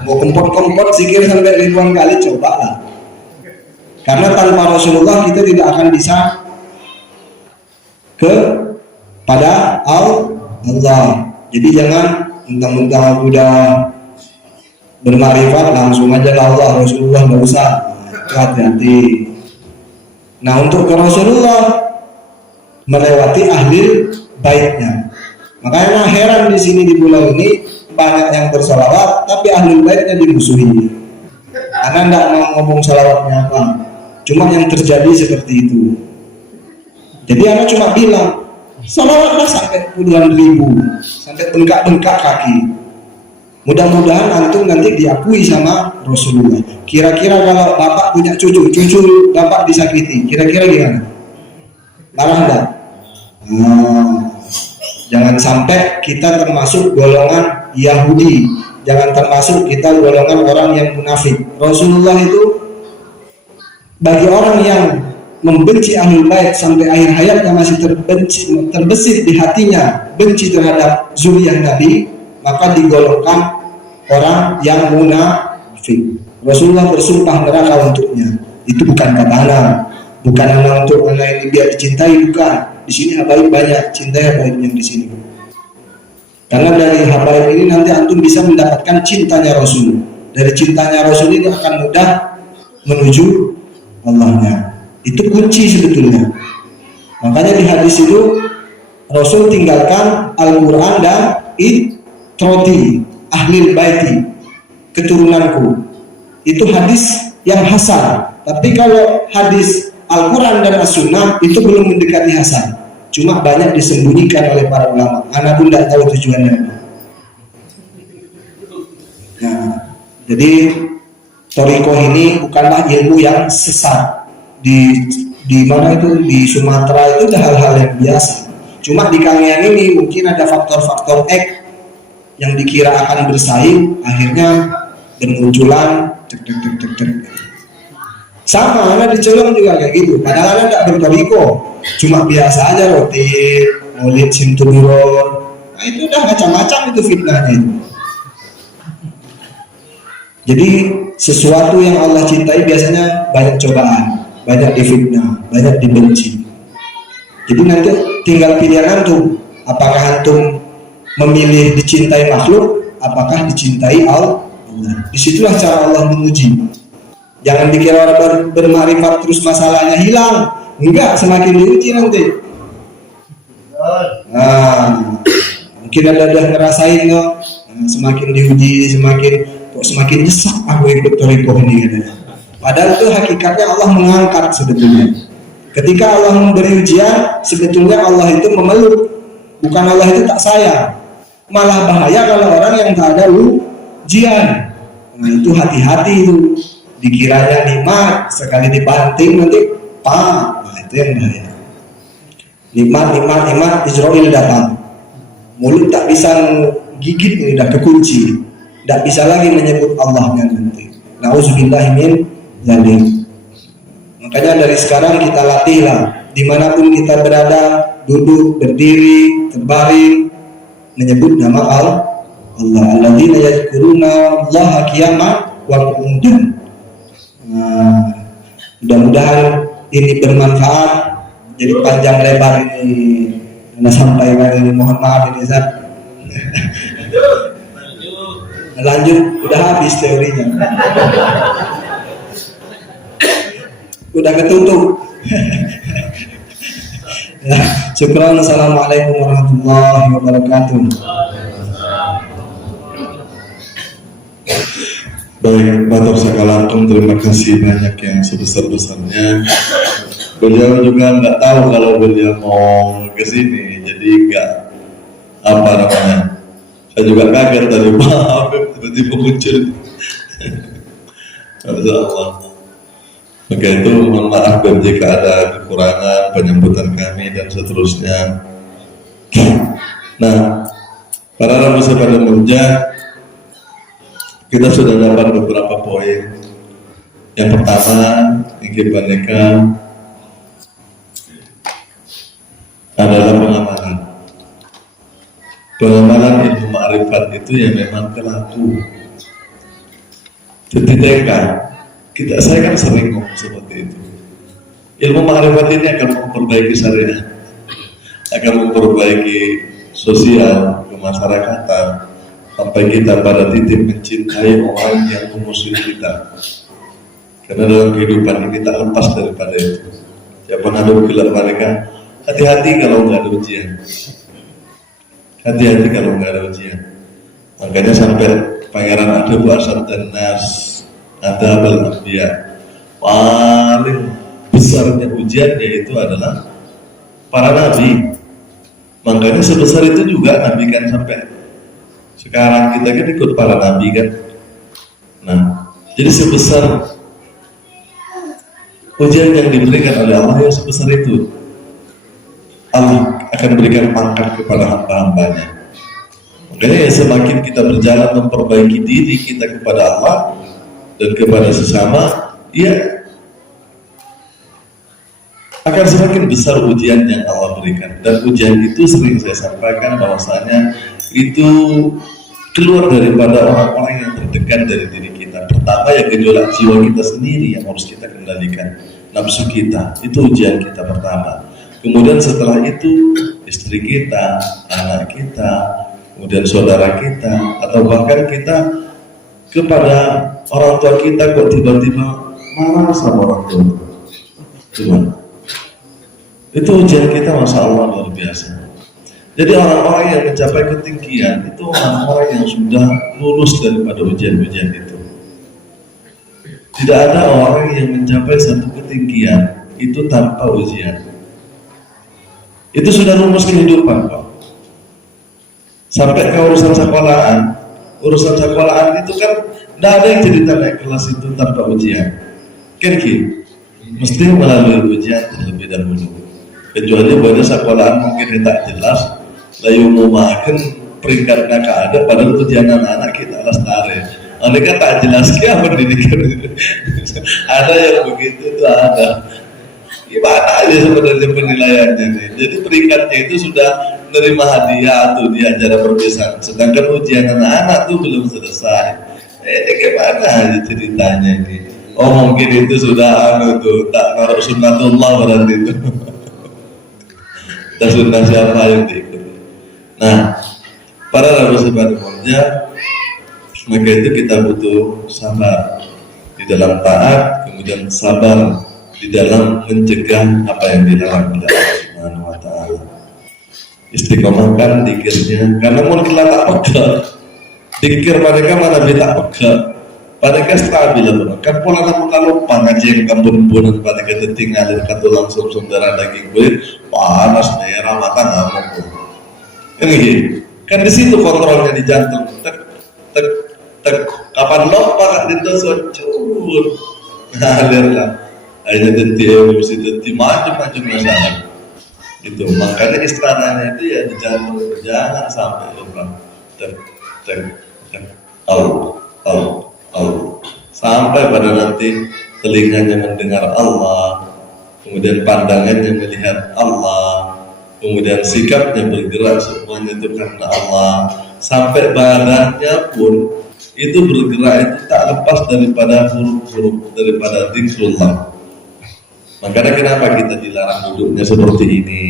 Mau kempot zikir sampai ribuan kali, cobalah. Karena tanpa Rasulullah kita tidak akan bisa kepada Allah. Jadi jangan mentang-mentang udah bermakrifat langsung aja ke Allah, Rasulullah nggak usah. Hati-hati. Nah, untuk ke Rasulullah melewati ahli baitnya. Makanya heran di sini di pulau ini banyak yang bersalawat tapi ahli baitnya dimusuhi. Karena tidak mau ngomong salawatnya apa. Cuma yang terjadi seperti itu. Jadi anak cuma bilang salawatlah sampai puluhan ribu, sampai bengkak-bengkak kaki. Mudah-mudahan antum nanti diakui sama Rasulullah. Kira-kira kalau bapak punya cucu bapak disakiti, kira-kira gimana? Marah enggak? Jangan sampai kita termasuk golongan Yahudi, jangan termasuk kita golongan orang yang munafik. Rasulullah itu bagi orang yang membenci ahlul bait sampai akhir hayatnya masih terbesit di hatinya benci terhadap zuriyah Nabi, maka digolongkan orang yang munafik. Rasulullah bersumpah neraka untuknya. Itu bukan kata bukan hanya untuk anak ini biar dicintai, bukan. Di sini habaib banyak, cintai habaib yang di sini. Karena dari habaib ini nanti antum bisa mendapatkan cintanya Rasul. Dari cintanya Rasul ini akan mudah menuju Allahnya. Itu kunci sebetulnya. Makanya di hadis itu Rasul tinggalkan Al-Quran dan itroti, ahlil baiti, keturunanku. Itu hadis yang hasan. Tapi kalau hadis Al-Quran dan As-Sunnah itu belum mendekati hasan. Cuma banyak disembunyikan oleh para ulama. Anak pun tidak tahu tujuannya. Nah, jadi Thariqah ini bukanlah ilmu yang sesat. Di mana itu di Sumatera itu ada hal-hal yang biasa. Cuma di Kangean ini mungkin ada faktor-faktor X yang dikira akan bersaing, akhirnya bermunculan sama anak di Celong juga kayak gitu. Padahal anak tidak bertoriko, cuma biasa aja roti, maulid simturun. Nah itu udah macam-macam itu fitnahnya itu. Jadi sesuatu yang Allah cintai biasanya banyak cobaan, banyak difitnah, banyak dibenci. Jadi nanti tinggal pilihan antum, apakah antum memilih dicintai makhluk, apakah dicintai Allah. Disitulah cara Allah menguji. Jangan dikira orang bermakrifat terus masalahnya hilang. Enggak, semakin diuji nanti. Nah, mungkin ada udah ngerasain kok. Semakin diuji, semakin nyesek aku ikut Thariqah ini katanya. Padahal itu hakikatnya Allah mengangkat sebetulnya. Ketika Allah memberi ujian, sebetulnya Allah itu memeluk, bukan Allah itu tak sayang. Malah bahaya kalau orang yang tak ada ujian. Nah itu hati-hati itu. Dikiranya nikmat, sekali dibanting nanti pak. Nah itu yang bahaya. Nikmat, Israel datang. Mulut tak bisa gigit ini, udah kekunci. Tak bisa lagi menyebut Allahnya nanti. Nauzubillahi min dzalik. Makanya dari sekarang kita latihlah, dimanapun kita berada, duduk, berdiri, terbaring, menyebut nama Allah. Alladzina yadhkuruna Allaha qiyaman wa qu'udan. Nah, mudah-mudahan ini bermanfaat. Jadi panjang lebar ini Anda sampaikan ini, mohon maaf ini Ustaz. Lanjut, udah habis teorinya. Udah ketutup. Ya, syukran. Assalamualaikum warahmatullahi wabarakatuh. Baik, Bapak Sakalakum, terima kasih banyak yang sebesar-besarnya. Beliau juga nggak tahu kalau beliau mau ke sini, jadi nggak apa namanya, Saya juga kaget tadi, maaf, tiba-tiba muncul. Masya Allah. Maka itu mohon maaf jika ada kekurangan penyambutan kami dan seterusnya. Nah, para rabu pada munja, kita sudah dapat beberapa poin. Yang pertama, ingin paneka adalah pengamalan. Pengamalan ilmu ma'rifat itu yang memang pelaku. Ketika saya kan sering ngomong seperti itu. Ilmu ma'rifat ini akan memperbaiki syariat, akan memperbaiki sosial kemasyarakatan, sampai kita pada titik mencintai orang yang memusuhi kita. Karena dalam kehidupan ini tak lepas daripada itu. Siapa ada bilang mereka, hati-hati kalau nggak ada ujian. Hati-hati kalau nggak ada ujian. Makanya sampai Pangeran Abu Asad dan Nas ada Anbiya, paling besarnya ujian yaitu adalah para nabi. Makanya sebesar itu juga nabi kan, sampai sekarang kita kan ikut para nabi kan. Nah, jadi sebesar ujian yang diberikan oleh Allah yang sebesar itu, Allah akan berikan pangkat kepada hamba-hambanya. Makanya ya, semakin kita berjalan memperbaiki diri kita kepada Allah dan kepada sesama, ya akan semakin besar ujian yang Allah berikan. Dan ujian itu sering saya sampaikan bahwasanya itu keluar daripada orang-orang yang terdekat dari diri kita. Pertama ya gejolak jiwa kita sendiri yang harus kita kendalikan, nafsu kita, itu ujian kita pertama. Kemudian setelah itu istri kita, anak kita, kemudian saudara kita, atau bahkan kita kepada orang tua kita kok tiba-tiba marah sama orang tua. Cuman itu ujian kita, masya Allah, luar biasa. Jadi orang-orang yang mencapai ketinggian itu orang-orang yang sudah lulus daripada ujian-ujian itu. Tidak ada orang yang mencapai satu ketinggian itu tanpa ujian. Itu sudah lulus kehidupan, Pak. Sampai ke urusan sekolahan. Urusan sekolahan itu kan tidak ada yang cerita naik kelas itu tanpa ujian. Kan gitu? Mesti melalui ujian terlebih dahulu. Kecuali pada sekolahan mungkin tidak jelas, layu mau makan peringkatnya ada, padahal ujian anak-anak kita lestari. Mereka tak jelas apa pendidikan. Ada yang begitu tuh ada. Gimana aja sebenarnya penilaiannya nih. Jadi peringkatnya itu sudah menerima hadiah tuh di acara perpisahan. Sedangkan ujian anak-anak tuh belum selesai. Gimana aja ceritanya ini? Oh mungkin itu sudah tuh tak naruh sunnatullah berarti itu. Dan sunnah siapa yang diikuti. Nah, para rabu sebar kerja, maka itu kita butuh sabar di dalam taat, kemudian sabar di dalam mencegah apa yang dilarang oleh Allah Subhanahu wa Ta'ala. Istiqomahkan dikirnya, karena mungkin tak pegal. Dikir mereka mana bisa pegal. Mereka stabil lah, kan pola namun kalau pangaji yang kampung-kampungan pada kita tinggalin kata langsung saudara daging kulit panas daerah mata ngamuk. Ini kan di situ kontrolnya di jantung. Tek tek tek. Kapan lompat itu secur. Ngalir lah. Akhirnya denti emosi, denti macam-macam masalah. Itu makanya istananya itu ya di jantung, jangan sampai lupa. Tek tek tek. Sampai pada nanti telinganya mendengar Allah, kemudian pandangannya melihat Allah, kemudian sikapnya bergerak semuanya itu karena Allah, sampai badannya pun itu bergerak itu tak lepas daripada huruf-huruf daripada zikrullah. Makanya kenapa kita dilarang duduknya seperti ini?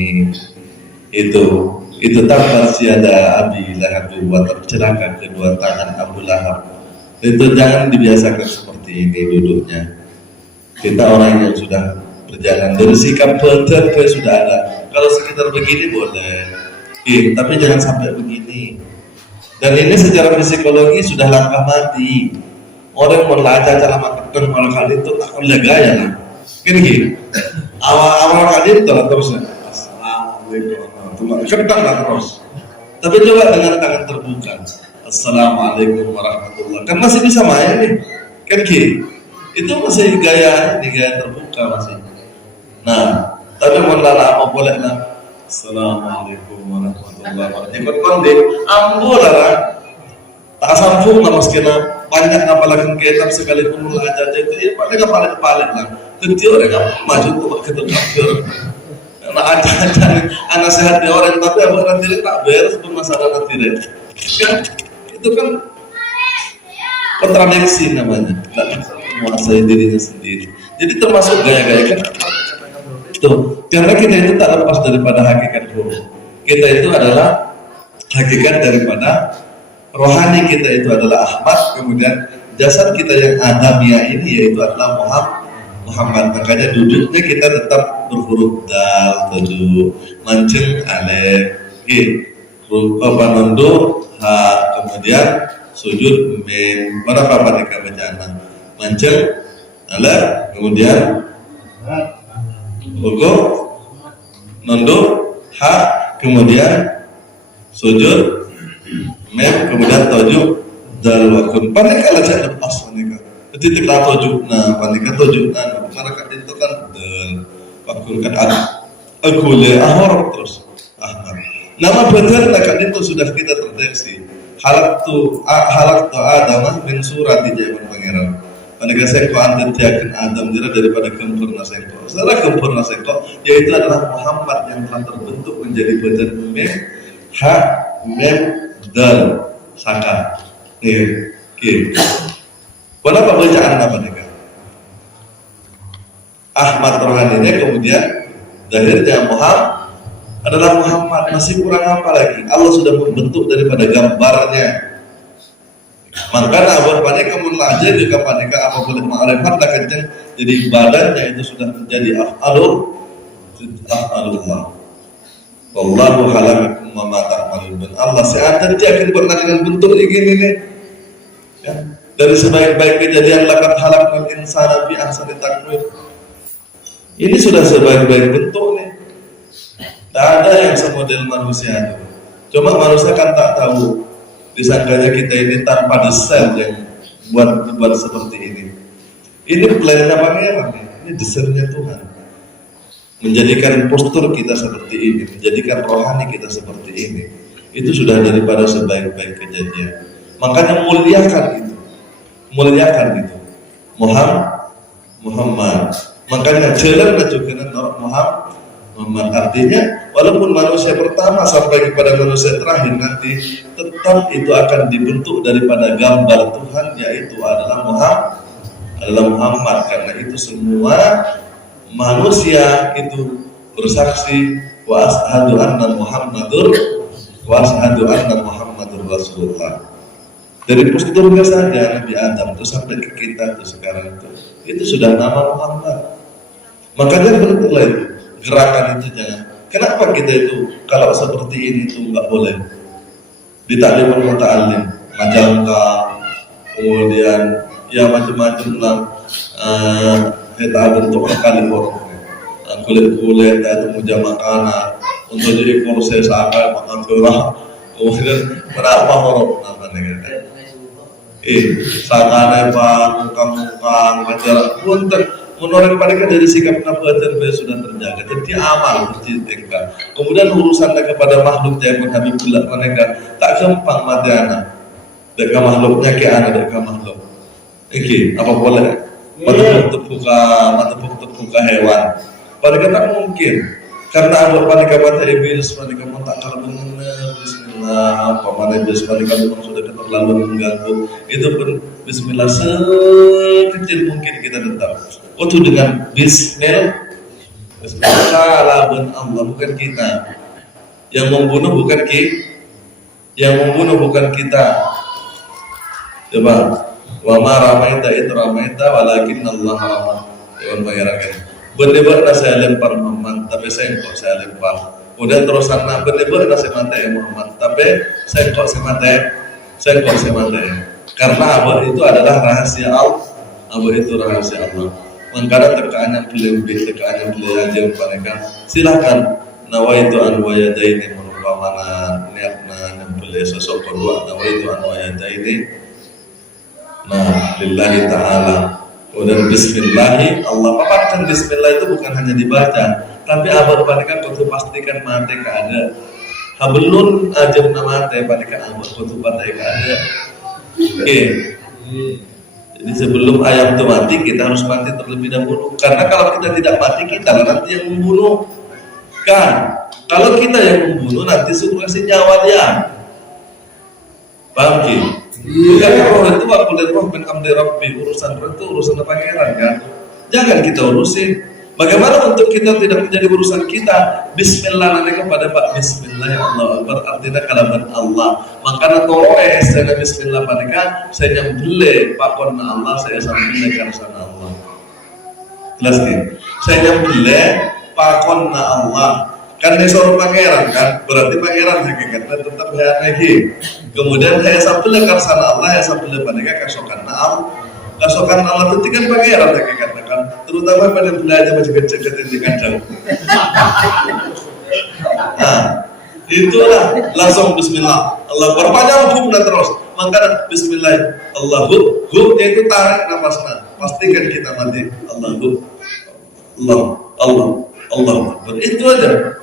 Itu tabat siada Abi Lahab wa tercelaka kedua tangan Abu Lahab. Itu jangan dibiasakan seperti ini duduknya. Kita orang yang sudah berjalan dari sikap benar sudah ada. Kalau sekitar begini boleh, tapi jangan sampai begini. Dan ini secara psikologi sudah langkah mati. Orang mulai cara makan malah kali itu tak boleh gaya lah. Gini. Awal kali itu terusnya. Assalamualaikum. Ketang lah terus. Tapi coba dengan tangan terbuka. Assalamualaikum warahmatullahi. Kan masih bisa main nih. Kan gitu. Itu masih gaya terbuka masih. Nah, tapi mau lala apa boleh lah. Assalamualaikum warahmatullahi wabarakatuh. Ikut kondi, ambo lah. Tak sambung lah meskipun banyak apalagi kitab sekalipun mulai aja itu ya paling paling lah. Tentu orang maju tuh ke tempat nah aja anak sehat di orang tapi abang nanti tak beres pun masalah nanti deh. Kan itu kan kontradiksi namanya. Tak menguasai dirinya sendiri. Jadi termasuk gaya-gaya kan. Tuh, karena kita itu tak lepas daripada hakikat roh. Kita itu adalah hakikat daripada rohani kita itu adalah Ahmad, kemudian jasad kita yang adamiah ini yaitu adalah Muhammad. Makanya duduknya kita tetap berhuruf dal, tujuh, mancing, alif, nunduk, ha, kemudian sujud, mim. Mana apa mereka bacaan? Mancing, alif, kemudian rukuk, nunduk, ha, kemudian sujud, mem, kemudian tojuk, dal wakun. Panika lah saya lepas panika. Titik lah tojuk, nah panika tojuk, nah masyarakat itu kan dal wakun kan agule ahor terus Ahmad. Nama benar kan itu sudah kita terdeteksi. Halak tu Adam min surat di zaman pangeran. Panika sengko anten tiakan Adam jera daripada kempurna sengko. Setelah kempurna sengko, yaitu adalah Muhammad yang telah terbentuk menjadi badan mem, ha, mem, dal, saka. Nih, kenapa bacaan apa nih? Ahmad rohaninya kemudian dahirnya Muhammad adalah Muhammad, masih kurang apa lagi? Allah sudah membentuk daripada gambarnya. Makanya abad panika mulai aja juga panika apa boleh ma'rifat lah kenceng. Jadi badannya itu sudah menjadi af'alullah. Wallahu khalaqakum wa ma ta'malun. Allah seakan dia akan pernah dengan bentuk begini nih. Ya. Dari sebaik-baik kejadian laqad khalaqnal insana fi ahsani taqwim. Ini sudah sebaik-baik bentuk nih. Tak ada yang semodel manusia itu. Cuma manusia kan tak tahu. Disangkanya kita ini tanpa desain yang buat seperti ini. Ini plannya pangeran, ini desainnya Tuhan. Menjadikan postur kita seperti ini, menjadikan rohani kita seperti ini. Itu sudah daripada sebaik-baik kejadian. Makanya muliakan itu. Muhammad. Makanya jalan juga Muhammad. Artinya walaupun manusia pertama sampai kepada manusia terakhir nanti tetap itu akan dibentuk daripada gambar Tuhan, yaitu adalah Muhammad. Karena itu semua manusia itu bersaksi wa ashhadu anna Muhammadur Rasulullah. Dari posturnya saja Nabi Adam itu sampai ke kita itu sekarang itu sudah nama Muhammad. Makanya bentuklah itu. Gerakan itu jangan. Kenapa kita itu kalau seperti ini itu nggak boleh? Di taklimul muta'allim, majalka, kemudian ya macam-macam lah. Kita bentuk kali kulit itu muja makanan untuk jadi kursi sahabat makan curah, kemudian berapa huruf namanya kan? Sakane mukang majalah punten. Menurut mereka dari sikap nafatan sudah terjaga, jadi amal tercipta. Kemudian urusannya kepada makhluk yang Habibullah mereka tak gampang mati anak. Dekat makhluknya ke anak dekat makhluk. Iki apa boleh? Mata buka hewan. Mereka tak mungkin. Karena ada mereka mata iblis, mereka tak kalau benar Bismillah. Apa mana iblis mereka memang sudah terlalu mengganggu. Itu pun Bismillah sekecil mungkin kita tetap. Itu dengan Bismillah kalaban Allah, bukan kita. Yang membunuh bukan kita. Coba, wa ma ramaita id ramaita walakin Allah rama. Dewan bayarakan. Benar-benar saya lempar Muhammad, tapi saya kok saya lempar. Kemudian terusan benar-benar saya mati Muhammad, tapi saya kok saya mati. Karena apa itu adalah rahasia Allah. Apa itu rahasia Allah. Mengkara tekanan beliau ajar mereka. Silakan nawaitu an wayadaini merupa mana niatna beliau sosok kedua itu ayat ini. Nah, lillahi ta'ala. Kemudian bismillahi, Allah paparkan bismillah itu bukan hanya dibaca, tapi abad panikan kutu pastikan mate keada. Habelun aja mate panikan abad kutu pakai keada. Oke. Jadi sebelum ayam itu mati, kita harus mati terlebih dahulu. Karena kalau kita tidak mati, kita nanti yang membunuh. Kan? Kalau kita yang membunuh, nanti suruh kasih nyawa dia. Paham ki? Bukan roh itu aku lihat roh bin amri rabbi, urusan roh itu urusan pangeran kan. Jangan kita urusin. Bagaimana untuk kita tidak menjadi urusan kita? Bismillah nanti kepada Pak Bismillah ya Allah. Berartinya kalaman Allah. Makanya tolong saya Bismillah panika saya nyambele pakon Allah saya sambil karena Allah. Jelas kan? Saya nyambele pakon Allah. Kan disuruh pangeran kan, berarti pangeran hakikatnya tetap hayat lagi. Kemudian saya sambil karena Allah, saya sambil panika kasokan Allah. Kasokan Allah itu kan pangeran hakikatnya kan, terutama pada belajar macam kecil di kandang. Nah, itulah langsung Bismillah. Allah berpanjang hukumnya terus. Maka Bismillah. Allahu itu tarik nafasnya. Pastikan kita mati. Allahu Allah. Itu aja.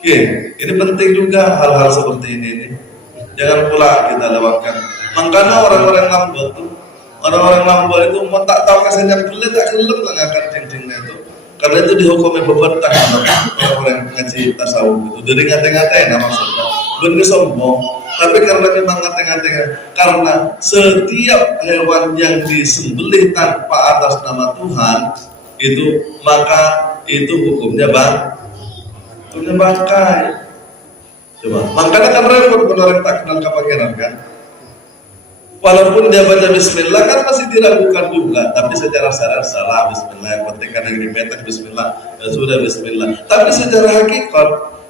Oke, ini penting juga hal-hal seperti ini. Jangan pula kita lewatkan. Makanya orang-orang lambat itu mau tak tahu kesannya boleh tak kelem lah akan dindingnya itu. Karena itu dihukumi beberapa orang-orang ngaji tasawuf itu. Dari ngate-ngate maksudnya. Benar sombong. Tapi karena memang ngate-ngate, karena setiap hewan yang disembelih tanpa atas nama Tuhan itu, maka itu hukumnya punya bangkai. Coba, makanya kan repot orang tak kenal pangeran kan. Walaupun dia baca Bismillah kan masih diragukan juga, tapi secara sadar salah Bismillah. Yang penting kan yang dipetak Bismillah, ya sudah Bismillah. Tapi secara hakikat,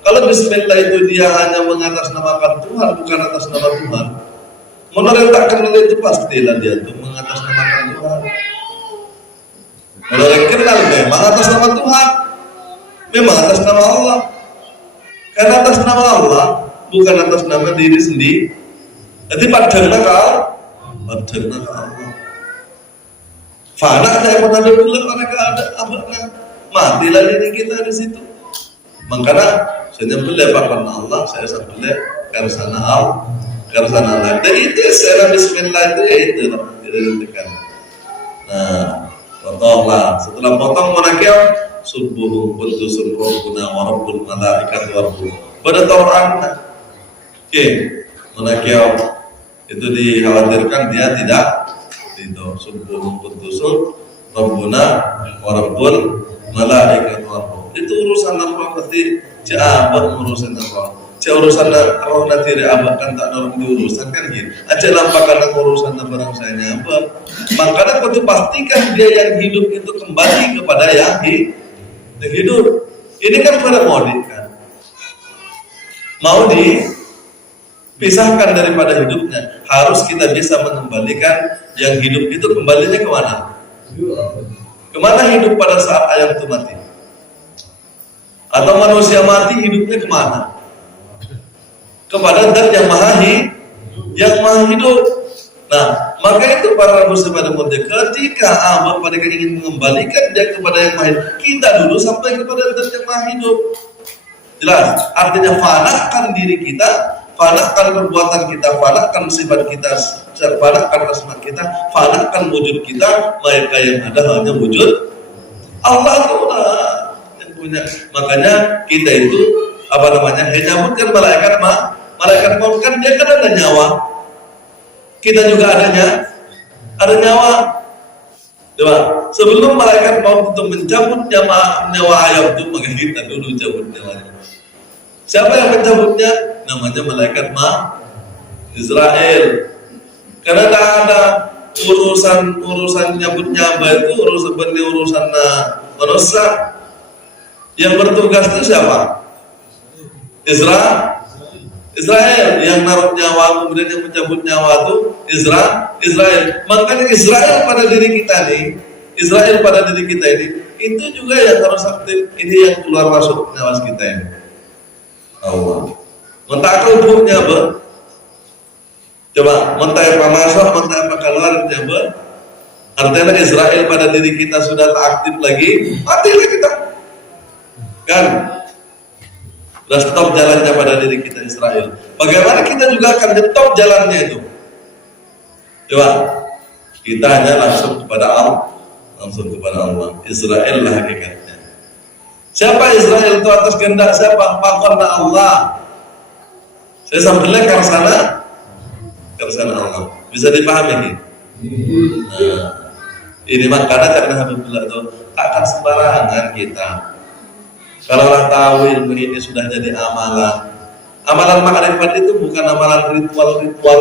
kalau Bismillah itu dia hanya mengatasnamakan Tuhan, bukan atas nama Tuhan. Menurut yang tak kenal itu pastilah dia tuh mengatasnamakan Tuhan. Menurut yang kenal memang atas nama Tuhan. Memang atas nama Allah. Karena atas nama Allah bukan atas nama diri sendiri. Jadi padahal Allah. Fana saya pernah bilang mereka ada abadnya. Matilah diri kita di situ. Makanya saya nyembelih papan Allah, saya sembelih karena Allah. Dan itu secara Bismillah itu ditentukan. Nah, potonglah. Setelah potong manakil subuh qudusun rabbuna wa rabbul malaikati wa ruh. Pada Tauratnya. Oke, manakil itu dikhawatirkan dia tidak itu subuh qudusun rabbuna wa rabbul malaikati wa ruh. Itu urusan Allah berarti jawab urusan Allah. Urusan roh nanti diabahkan tak orang diurusan kan gitu. Aja lampakan urusan barang saya nyapa. Makanya kau pastikan dia yang hidup itu kembali kepada yang hidup. Ini kan pada kan. Mau dipisahkan daripada hidupnya. Harus kita bisa mengembalikan yang hidup itu kembalinya kemana? Kemana hidup pada saat ayam itu mati? Atau manusia mati hidupnya kemana? Kepada zat yang maha hidup. Nah, maka itu para muslim pada mulia ketika Allah pada ingin mengembalikan dia kepada yang maha hidup, kita dulu sampai kepada zat yang maha hidup. Jelas, artinya fanakan diri kita, fanakan perbuatan kita, fanakan sifat kita, fanakan asma kita, fanakan wujud kita, mereka yang ada hanya wujud Allah yang punya. Makanya kita itu menyambutkan malaikat maut kan dia kan ada nyawa. Kita juga ada nyawa. Coba, sebelum malaikat maut itu mencabut nyawa ayam itu, maka kita dulu cabut nyawanya. Siapa yang mencabutnya? Namanya malaikat Israel. Karena tak ada urusan nyabut nyawa itu urusan manusia. Yang bertugas itu siapa? Israel yang naruh nyawa, kemudian yang mencabut nyawa itu Israel. Makanya Israel pada diri kita ini, itu juga yang harus aktif. Ini yang keluar masuk nyawa kita ini. Allah. Mentakal buhnya Coba, mentah apa masuk, mentah apa keluar, coba. Artinya Israel pada diri kita sudah tak aktif lagi, matilah kita. Kan? Sudah stop jalannya pada diri kita Israel. Bagaimana kita juga akan stop jalannya itu? Coba, kita hanya langsung kepada Allah. Israel lah hakikatnya. Siapa Israel itu atas kehendak siapa? Makarna Allah. Saya sampaikan karsana Allah. Bisa dipahami ini? Nah, ini makanya karena Habibullah itu akan sembarangan kita. Kalau orang tahu ilmu ini sudah jadi amalan. Amalan makrifat itu bukan amalan ritual-ritual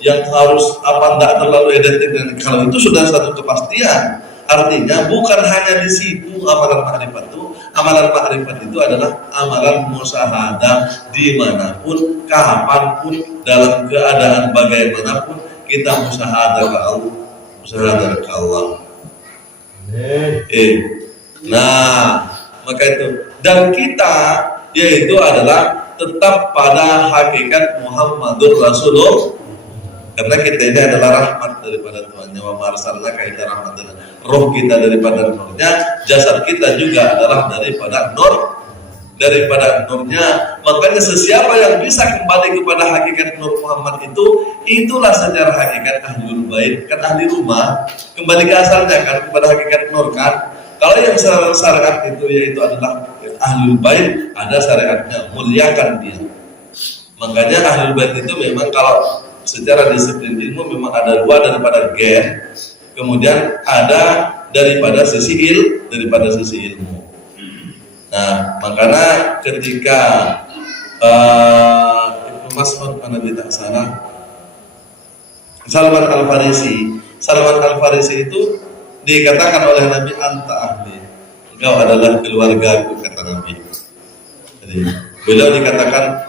yang harus tidak terlalu identik dengan, kalau itu sudah satu kepastian. Artinya bukan hanya di situ amalan makrifat itu. Amalan makrifat itu adalah amalan musyahadah dimanapun, kapanpun, dalam keadaan bagaimanapun kita musyahadah ke Allah, ke Allah. Nah, maka itu, dan kita yaitu adalah tetap pada hakikat Muhammadur Rasulullah. Karena kita ini adalah rahmat daripada Tuhannya, wa marsalnaka illa rahmatan. Roh kita daripada nurnya, jasad kita juga adalah daripada nurnya. Makanya sesiapa yang bisa kembali kepada hakikat Nur Muhammad itulah secara hakikat ahlul bait. Kan ahli rumah kembali ke asalnya kan, kepada hakikat nur kan. Kalau yang syariat itu yaitu adalah ahlul bait, ada syariatnya, muliakan dia. Makanya ahlul bait itu memang kalau secara disiplin ilmu memang ada dua, daripada gen, kemudian ada daripada sisi ilmu. Nah, makanya ketika Ibnu Mas'ud Nabi tak salah, Salman Al-Farisi itu dikatakan oleh Nabi, anta ahli, engkau adalah keluargaku, kata Nabi. Jadi beliau dikatakan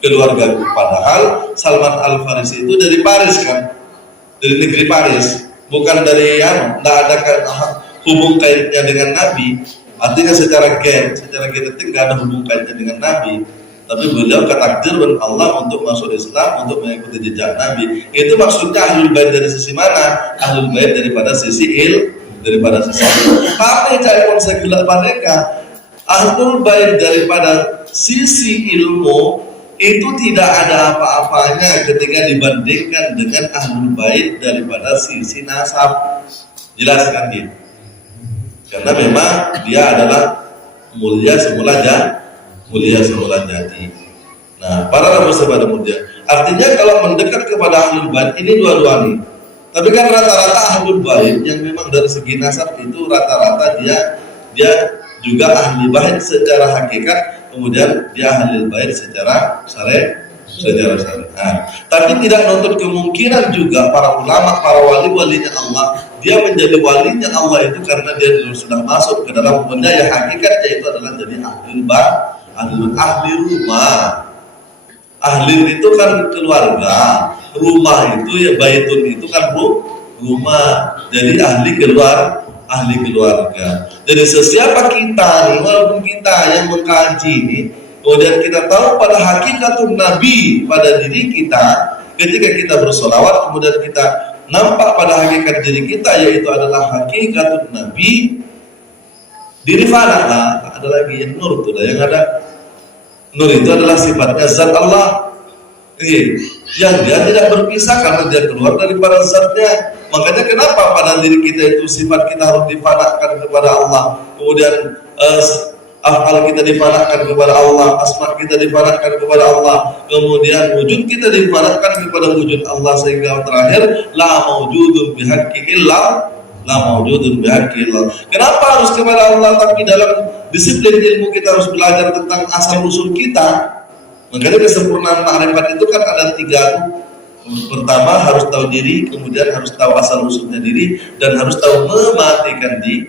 keluargaku, padahal Salman Al-Farisi itu dari Paris kan, dari negeri Paris, bukan dari tidak ada hubung kaitnya dengan Nabi. Artinya secara genetik tidak ada hubung kaitnya dengan Nabi, tapi beliau ketakdiran Allah untuk masuk Islam, untuk mengikuti jejak Nabi. Itu maksudnya ahlul bait dari sisi mana? Ahlul bait daripada sisi tapi saya konsekulah mereka ahlul bait daripada sisi ilmu itu tidak ada apa-apanya ketika dibandingkan dengan ahlul bait daripada sisi nasab. Jelas kan gitu? Karena memang dia adalah mulia semula jati. Nah, para sahabat mulia. Artinya kalau mendekat kepada ahlul bait ini dua-dua nih. Tapi kan rata-rata ahlul bait yang memang dari segi nasab itu rata-rata dia juga ahli bait secara hakikat, kemudian dia ahli bait secara syariat. Tapi tidak nuntut kemungkinan juga para ulama, para wali-walinya Allah, dia menjadi walinya Allah itu karena dia sudah masuk ke dalam benda yang hakikat, yaitu adalah jadi ahli rumah. Ahli itu kan keluarga, rumah itu ya baitun itu kan rumah. Jadi ahli keluarga. Jadi sesiapa kita nih, walaupun kita yang mengkaji ini, kemudian kita tahu pada hakikatun Nabi pada diri kita, ketika kita bersolawat, kemudian kita nampak pada hakikat diri kita, yaitu adalah hakikatun Nabi, diri fana lah, ada lagi yang nur itu lah, yang ada nur itu adalah sifatnya zat Allah, yang dia tidak berpisah karena dia keluar daripada zatnya. Makanya kenapa pada diri kita itu sifat kita harus difanakan kepada Allah, kemudian afal kita difanakan kepada Allah, asma kita difanakan kepada Allah, kemudian wujud kita difanakan kepada wujud Allah, sehingga terakhir la maujudun bihaqqi illa. Kenapa harus kepada Allah? Tapi dalam disiplin ilmu kita harus belajar tentang asal usul kita. Makanya kesempurnaan makrifat itu kan ada 3. Pertama harus tahu diri, kemudian harus tahu asal usulnya diri, dan harus tahu mematikan diri.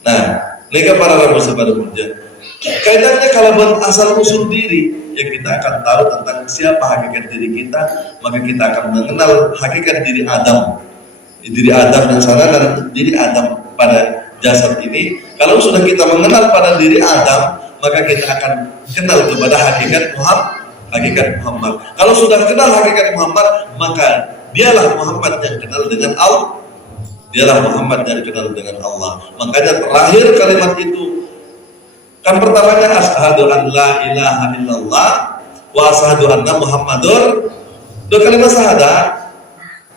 Nah, mereka para sahabat mulia, kaitannya kalau asal usul diri, ya kita akan tahu tentang siapa hakikat diri kita, maka kita akan mengenal hakikat diri Adam yang sana dan diri Adam pada jasad ini. Kalau sudah kita mengenal pada diri Adam, maka kita akan kenal kepada hakikat hakikat Muhammad. Kalau sudah kenal hakikat Muhammad, maka dialah Muhammad yang kenal dengan Allah. Dialah Muhammad yang kenal dengan Allah. Makanya terakhir kalimat itu kan pertamanya asyhadu an la ilaha illallah wa asyhadu anna Muhammadur. Dua kalimat syahadat.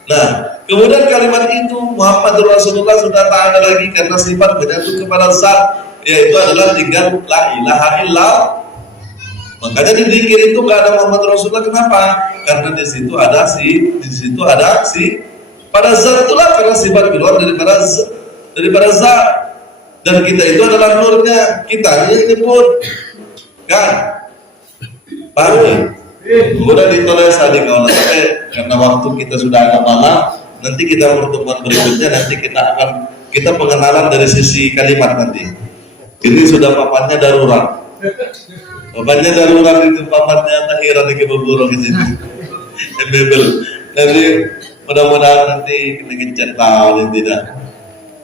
Nah, kemudian kalimat itu Muhammadur Rasulullah sudah tak ada lagi karena sifat menyatu kepada zat, yaitu adalah tinggal la ilaha illallah. Makanya di zikir itu nggak ada Muhammad Rasulullah. Kenapa? Karena di situ ada si pada zat itulah, karena sifat keluar daripada zat, dan kita itu adalah nurnya, kita yang nyebut kan, paham ya? Kemudian ditulis tadi kalau karena waktu kita sudah agak malam, nanti kita pertemuan berikutnya nanti kita pengenalan dari sisi kalimat nanti. Ini sudah papannya darurat. Papannya darurat itu papannya takhiran di kebeburung di sini. Embel. Jadi mudah-mudahan nanti ngecat tahu yang tidak.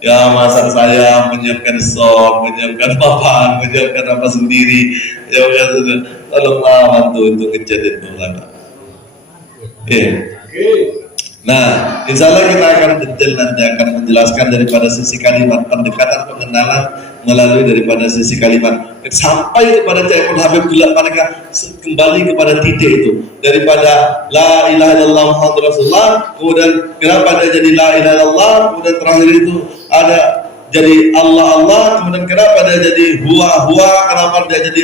Ya masa saya menyiapkan sound, menyiapkan papan, menyiapkan apa sendiri. Ya tolonglah bantu untuk ngecat itu lah. Oke. Nah, insya Allah kita akan detail nanti akan menjelaskan daripada sisi kalimat, pendekatan pengenalan melalui daripada sisi kalimat sampai kepada Cahaya Habib gelap mereka kembali kepada titik itu daripada la ilaha illallah Muhammadur Rasulullah, kemudian kenapa dia jadi la ilaha illallah, kemudian terakhir itu ada jadi Allah, kemudian kenapa dia jadi huwa, kenapa dia jadi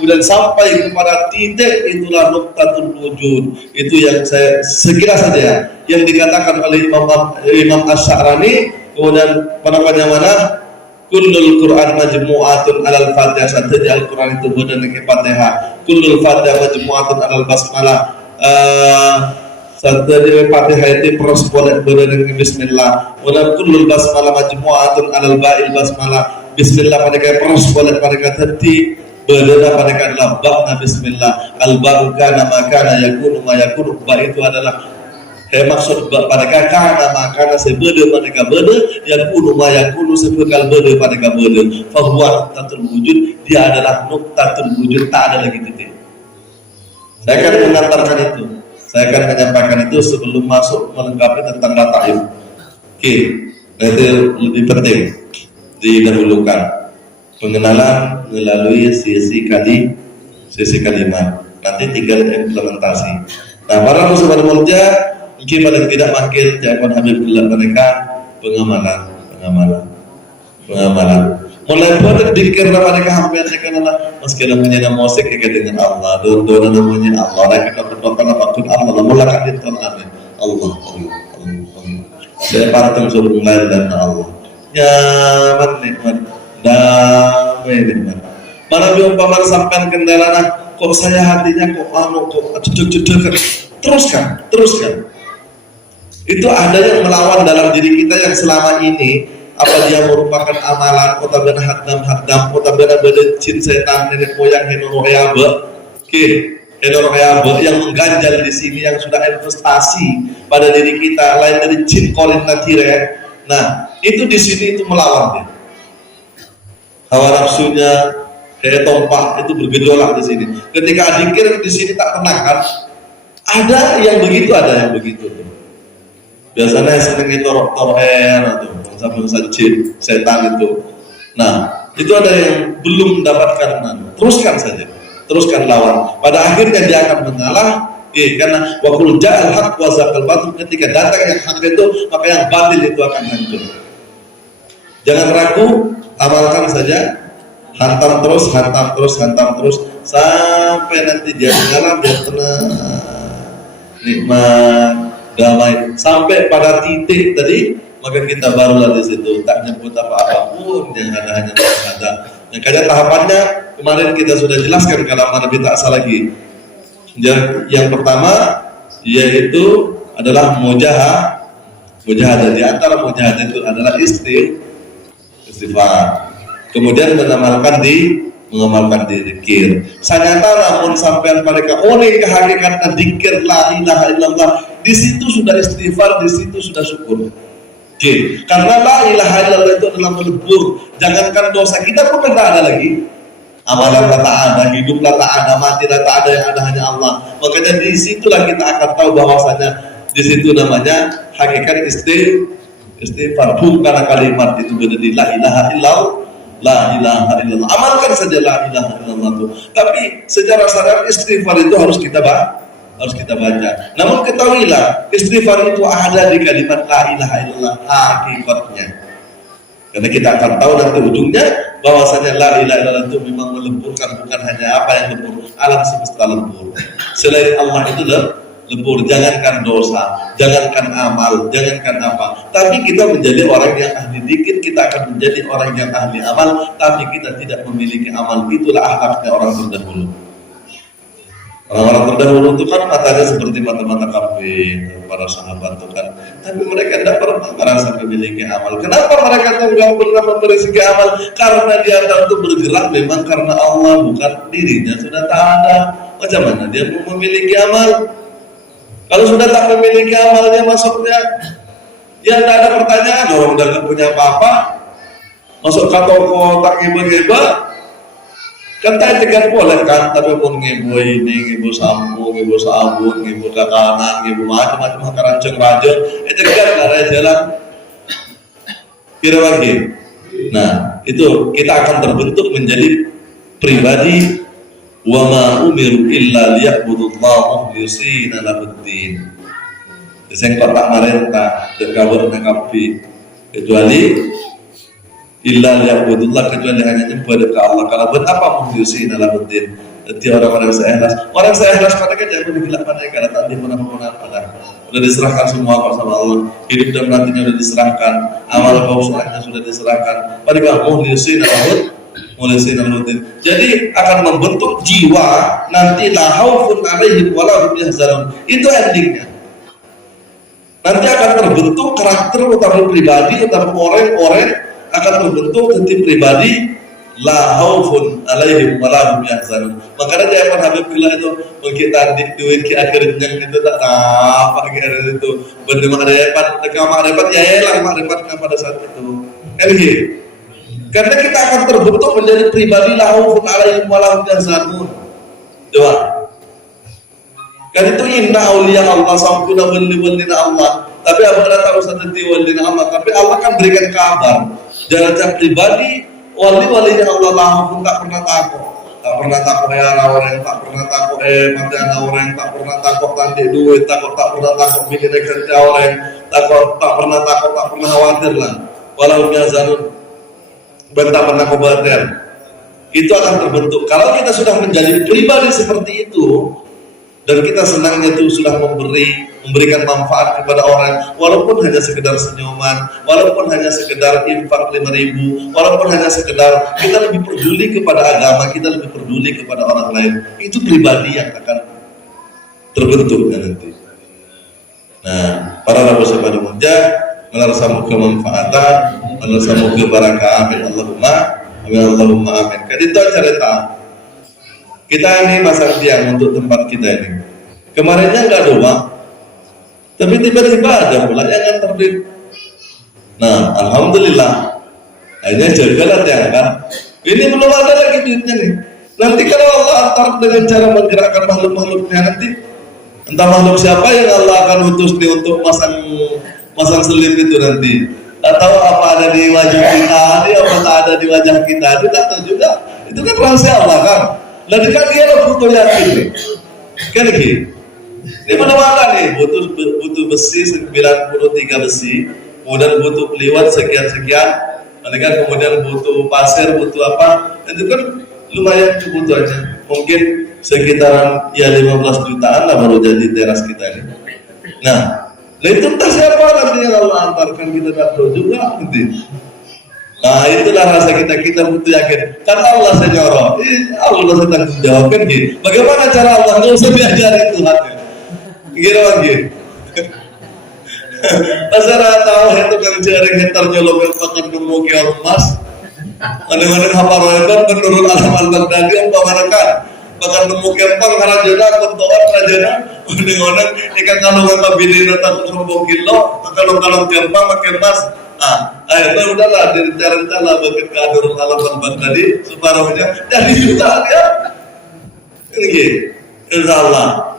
kemudian sampai kepada titik itulah nuqtatul wujud. Itu yang saya sekira saja yang dikatakan oleh Imam Asy-Sya'rani. Kemudian mana kullul Qur'an majmu'atun alal Fatihah. Jadi Al-Qur'an itu benar dengan Fatihah. Kullul Fatihah majmu'atun alal basmalah. Jadi Fatihah itu pros boleh dengan Bismillah. Kemudian kullul basmalah majmu'atun alal ba'il basmalah. Bismillah mereka pros boleh mereka tertib. Berbeda mereka adalah ba'na Bismillah. Al-ba'u kana makana yakunu ma yakunu. Ba' itu adalah maksud mereka kana makana sebeda mereka beda, yakunu ma yakunu sebekal beda mereka beda. Fahuwa nuqtatul wujud, dia adalah nuqtatul wujud, tak ada lagi titik. Saya akan mengantarkan itu. Saya akan menyampaikan itu sebelum masuk melengkapi tentang lataif. Oke, itu lebih penting didahulukan pengenalan melalui sisi kalimat. Nanti tinggal implementasi. Nah, para musuh mulja mungkin paling tidak makin Cahaya Habib gelap mereka pengamalan. Mulai buat dikir mereka hampir sekarang meski namanya musik kayak dengan Allah, doa namanya Allah, mereka berdoa apapun Allah, mulakan itu Allah. Saya patung suruh mulai dan Allah. Nyaman nikmat, damai nikmat. Mana umpama sampai kendala kok saya hatinya kok cedek teruskan. Itu ada yang melawan dalam diri kita yang selama ini apa dia merupakan amalan otabana hadam otabana beda jin setan nenek moyang henoroyabe yang mengganjal di sini, yang sudah investasi pada diri kita lain dari jin kolin natire. Nah itu di sini itu melawan dia, hawa nafsunya kayak tompak itu bergejolak di sini. Ketika adikir di sini tak tenang kan, ada yang begitu. Biasanya sering itu torher atau bangsa-bangsa jin, setan itu. Nah, itu ada yang belum mendapatkan teruskan lawan. Pada akhirnya dia akan mengalah, karena wakul ja'al haq wa zaqal batil, ketika datang yang hak itu, maka yang batil itu akan hancur. Jangan ragu, amalkan saja, hantam terus sampai nanti dia mengalah, dia tenang, nikmat, damai sampai pada titik tadi, maka kita barulah di situ tak nyebut apapun, yang ada hanya ada. Yang kadang tahapannya kemarin kita sudah jelaskan kalau Nabi tak salah lagi. Yang pertama yaitu adalah mujahadah. Di antara mujahadah itu adalah istighfar. Kemudian mengamalkan zikir. Sanyata namun sampai mereka oleh kehakikatan zikir la ilaha illallah, di situ sudah istighfar, di situ sudah syukur. Karena la ilaha illallah itu adalah melebur, jangankan dosa kita pun tidak ada lagi. Amalan tak ada, hiduplah tak ada, matilah tak ada, yang ada hanya Allah. Makanya di situlah kita akan tahu bahwasanya di situ namanya hakikat istighfar. Bukan kalimat itu menjadi la ilaha illallah, la ilaha illallah. Amalkan saja la ilaha illallah itu. Tapi secara sadar istighfar itu harus kita baca. Namun ketahuilah istighfar itu ada di kalimat la ilaha illallah hakikatnya. Karena kita akan tahu nanti ujungnya bahwasanya la ilaha illallah itu memang melemburkan, bukan hanya apa yang lembur, alam semesta lembur. Selain Allah itu lembur, jangankan dosa, jangankan amal, jangankan apa. Tapi kita menjadi orang yang ahli zikir, kita akan menjadi orang yang ahli amal, tapi kita tidak memiliki amal. Itulah akhlaknya orang terdahulu. Orang-orang terdahulu itu kan matanya seperti mata-mata kambing, para sahabat itu kan. Tapi mereka tidak pernah merasa memiliki amal. Kenapa mereka itu tidak pernah memiliki amal? Karena dia itu bergerak memang karena Allah, bukan dirinya sudah tak ada. Macam mana dia mau memiliki amal? Kalau sudah tak memiliki amalnya, maksudnya ya tidak ada pertanyaan. Orang udah tidak punya apa-apa, masuk ke toko tak ngibah-ngibah. Kan tak tekan boleh kan, tapi pun ngibu ini, ngibu sampo, ngibu sabun, ngibu kakanan, ngibu macam-macam karanceng rajon, itu kan ada jalan kira lagi. Nah, itu kita akan terbentuk menjadi pribadi wa ma umiru illa liya'budullaha mukhlishina lahuddin. Sing kok tak marentah, dekawet nakapi kecuali illa liya'budullah, kecuali hanya ibadah ke Allah. Kalau buat apa mukhlishina lahuddin? Jadi orang-orang seikhlas. Orang seikhlas pada kan jangan bergila pada karena tak dimana-mana pada. Sudah diserahkan semua sama Allah. Hidup dan matinya sudah diserahkan. Amal keusahaannya sudah diserahkan. Pada mukhlishina lahuddin. Jadi akan membentuk jiwa nanti la khaufun 'alaihim wa la hum yahzanun. Itu endingnya. Nanti akan terbentuk karakter utama pribadi, utama orang-orang akan terbentuk nanti pribadi la khaufun 'alaihim wa la hum yahzanun. Makanya dia pun Habib bilang itu bagi tadi duit ki akhirnya itu tak apa gitu itu benar makrifat dekat makrifat ya elah makrifat pada saat itu. Karena kita akan terbentuk menjadi pribadi la khaufun 'alaihim wa la hum yahzanun. Coba. Kan itu inna auliya Allah sampuna wali-walina Allah. Tapi abang tahu satu walina Allah. Tapi Allah kan berikan kabar. Jalan pribadi wali-walinya Allah langsung tak pernah takut ya orang, tak pernah takut mandiana orang, tak pernah takut tandi duit, tak pernah takut bikin kerja orang, tak pernah takut, tak pernah khawatir lah. Walau biasa bentang-bentang khawatir. Itu akan terbentuk. Kalau kita sudah menjadi pribadi seperti itu, dan kita senangnya itu sudah memberikan manfaat kepada orang, walaupun hanya sekedar senyuman, walaupun hanya sekedar infak 5.000, walaupun hanya sekedar kita lebih peduli kepada agama, kita lebih peduli kepada orang lain, itu pribadi yang akan terbentuk nanti. Nah, para rabu sabada munja, menarasamu kemanfaatan, menarasamu keberkahan, Allahumma amin. Kan itu cerita. Kita ini masang tiang untuk tempat kita ini. Kemarinnya nggak ada uang, tapi tiba-tiba ada pula yang nganter duit. Nah, alhamdulillah. Akhirnya jagalah tiang kan. Ini belum ada lagi duitnya nih. Nanti kalau Allah antar dengan cara menggerakkan makhluk-makhluknya nanti, entah makhluk siapa yang Allah akan utus nih untuk masang selip itu nanti. Atau apa ada di wajah kita, apa tak ada di wajah kita, itu tak tahu juga. Itu kan rahasia Allah kan. Lalu kan dia lah butuh yakin nih. Kan gitu. Ini mana-mana nih, butuh besi 93 besi, kemudian butuh liwat sekian-sekian, kemudian butuh pasir, butuh apa, itu kan lumayan kebutuhannya. Mungkin sekitaran ya 15 jutaan lah baru jadi teras kita ini. Nah, itu entah siapa nanti yang Allah antarkan, kita tak tahu juga nanti. Nah, itulah rasa kita butuh yakin. Karena Allah senyoro, Allah setanggung jawab kan gitu. Bagaimana cara Allah? Nggak usah diajarin Tuhan. Gitu lagi. Masyarakat tahu itu kan jaring hentar nyolong yang makan nemu ke emas. Kadang-kadang apa roeban menurut alam al-Baghdadi yang pemanakan. Bahkan nemu kempang karena jodoh kontoan rajana. Kadang-kadang ikan kalungan kabilin atau 10 kilo, kalung-kalung kempang pakai emas. Akhirnya udahlah direncana bikin kader alam Bang tadi separuhnya jadi juta dia. Ini insya Allah.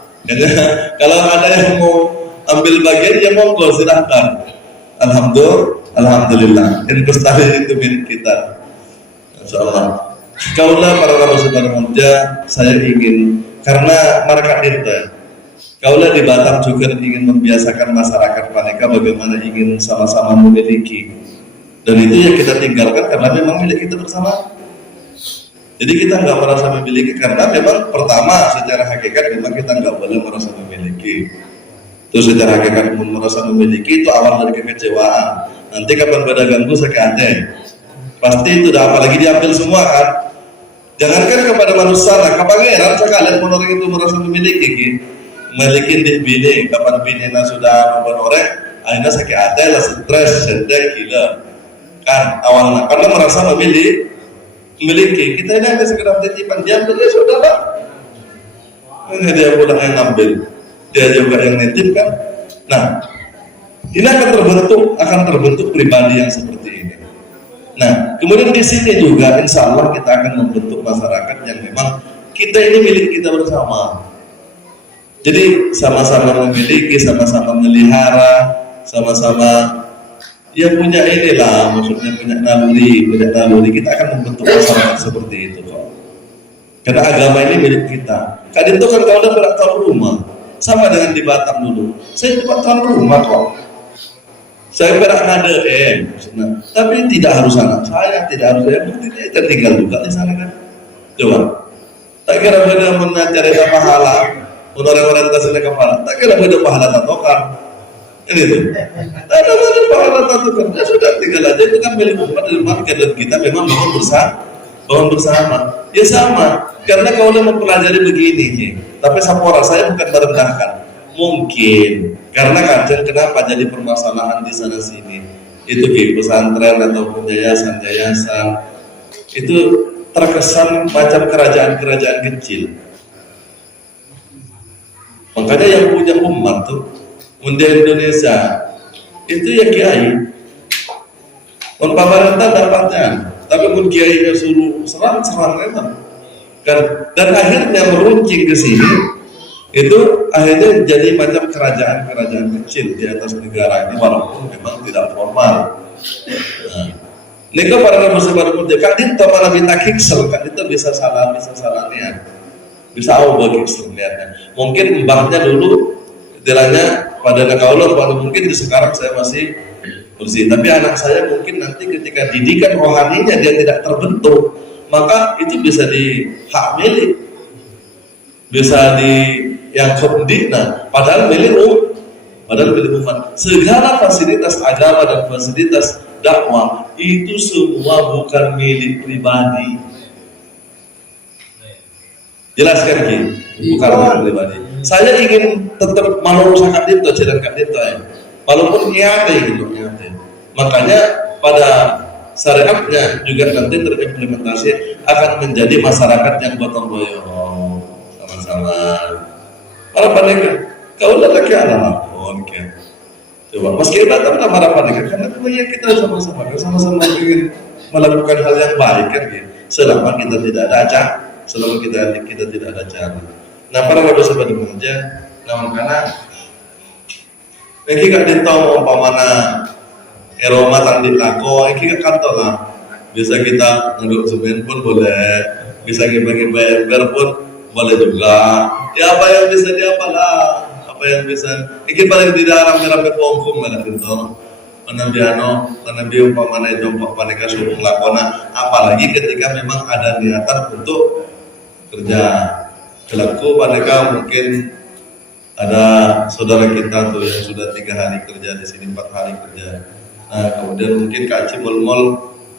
Kalau ada yang mau ambil bagian ya monggo silahkan. Alhamdulillah. Investasi itu milik kita. Insya Allah. Kaulah para saudara muda, saya ingin karena market kita. Kaulah di Batam juga ingin membiasakan masyarakat mereka bagaimana ingin sama-sama memiliki. Dan itu yang kita tinggalkan karena memang milik kita bersama. Jadi kita nggak merasa memiliki karena memang pertama secara hakikat memang kita nggak boleh merasa memiliki. Terus secara hakikat merasa memiliki itu awal dari kekecewaan. Nanti kapan pada ganggu sakit pasti itu dah apalagi diambil semua kan. Jangankan kepada manusia lah, kepangeran sekalian orang itu merasa memiliki, memiliki di bini, kapan bini sudah memperoleh, akhirnya sakit hati lah, stres, sedih, gila, kan awalnya karena merasa memiliki. Kita ini hanya sekedar titipan, diambil ya sudah lah, ini dia pulang yang ngambil, dia juga yang nitip kan. Nah, ini akan terbentuk pribadi yang seperti ini. Nah, kemudian di sini juga insya Allah kita akan membentuk masyarakat yang memang kita ini milik kita bersama. Jadi sama-sama memiliki, sama-sama melihara, sama-sama ya punya inilah, maksudnya punya naluri. Kita akan membentuk masyarakat seperti itu kok. Karena agama ini milik kita. Kadang itu kan kalau udah berat tahun rumah, sama dengan di Batam dulu. Saya di Batam rumah kok. Saya pernah ngadain, tapi tidak harus anak saya, tidak harus saya, buktinya kita tinggal juga di sana kan. Coba, tak kira beda mencari pahala, orientasinya kepala, tak kira beda pahala tatokan, ini tuh, tak ada beda pahala tatokan, ya sudah tinggal aja itu kan milik umat di rumah kita memang bangun bersama, ya sama, karena kalau udah mempelajari begini, tapi sapora saya bukan merendahkan. Mungkin karena kadang kenapa jadi permasalahan di sana sini itu di pesantren ataupun yayasan itu terkesan macam kerajaan kecil. Makanya yang punya umat tuh Muda Indonesia itu ya kiai. Pemerintah dapatnya, tapi pun kiainya suruh serang memang. Dan akhirnya meruncing ke sini. Itu akhirnya jadi macam kerajaan kecil di atas negara ini walaupun memang tidak formal. Nah, ini kan para saudara muda, kan itu malah minta kiksel, kan itu bisa salah niat, bisa awal kiksel lihatnya. Mungkin mbahnya dulu, istilahnya pada nekaulah, pada mungkin di sekarang saya masih bersih, tapi anak saya mungkin nanti ketika didikan rohaninya dia tidak terbentuk, maka itu bisa di hak milik, bisa di yang kondina, padahal milik umat. Segala fasilitas agama dan fasilitas dakwah itu semua bukan milik pribadi. Jelaskan Ki, bukan milik pribadi. Saya ingin tetap merusakan itu, ceritakan itu ya. Walaupun IAT gitu, makanya pada syariatnya juga nanti terimplementasi akan menjadi masyarakat yang gotong royong sama-sama. Para panika, kau udah lagi anak pun kan. Coba, meski Batam tak marah panika, karena kita sama-sama ingin melakukan hal yang baik kan gitu. Selama kita tidak ada acara, selama kita tidak ada acara. Nah, para sahabat remaja, namun karena iki gak ditahu umpamana Eropa tanding lako, iki gak kantor lah. Bisa kita ngangguk semen pun boleh, bisa ngimbang ember pun boleh juga. Ya apa yang bisa diapalah, apa yang bisa. Iki paling tidak rame-rame pongkum lah gitu. Penambi umpamana jongkok panika suruh lakona. Apalagi ketika memang ada niatan untuk kerja. Kelaku panika mungkin ada saudara kita tuh yang sudah 3 hari kerja di sini, 4 hari kerja. Nah kemudian mungkin Kak Cimol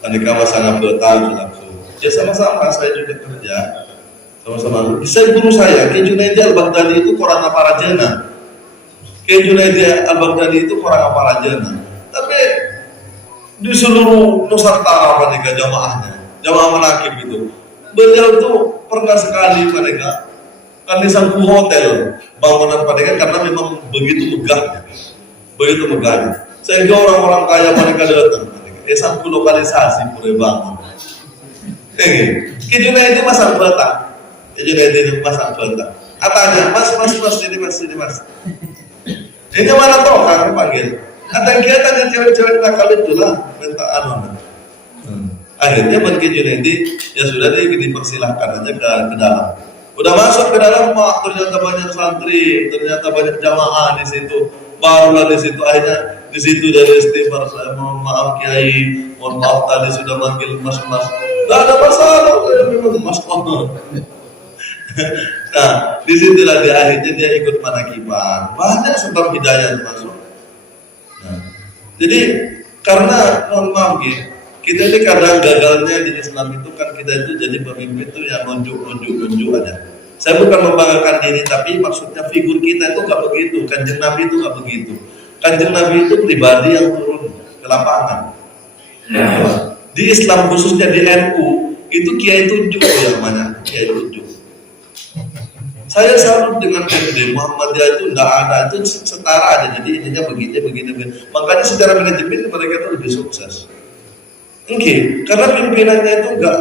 panika masang abdota kelaku. Ya sama-sama saya juga kerja. Sama-sama. Bisa guru saya, Ki Junaidi Al-Baghdadi itu korang apa rajana. Ki Junaidi Al-Baghdadi itu korang apa rajana. Tapi di seluruh Nusantara mereka jamaah manakib itu. Beliau itu pernah sekali mereka kan di satu hotel bangunan mereka karena memang begitu megahnya. Sehingga orang-orang kaya mereka datang. Satu lokalisasi pura bangun. Kita itu masang batang. Kita itu masang batang. Atanya, mas, ini mas. Ini mana toh kan panggil. Ada kegiatan cewek-cewek nakal itu lah, minta anu. Akhirnya bagi Junaidi ya sudah dipersilahkan aja ke dalam. Udah masuk ke dalam, mak, ternyata banyak santri, ternyata banyak jamaah di situ. Barulah di situ akhirnya di situ dari istighfar, saya mohon maaf Kiai, mohon maaf tadi sudah manggil mas-mas. Gak ada masalah, saya memang mas. Nah, disitulah di akhirnya dia ikut manakiban. Banyak sebab hidayah masuk. Nah, jadi karena mohon maaf kita ini kadang gagalnya di Islam itu kan kita itu jadi pemimpin itu yang nunjuk aja. Saya bukan membanggakan diri, tapi maksudnya figur kita itu gak begitu. Kanjeng Nabi itu gak begitu. Kanjeng Nabi itu pribadi yang turun ke lapangan. Di Islam khususnya di NU itu kiai tunjuk yang mana kiai tunjuk. Saya salut dengan MD Muhammadiyah itu tidak ada, itu setara aja. Jadi intinya begini. Makanya secara manajemen mereka itu lebih sukses. Karena pimpinannya itu enggak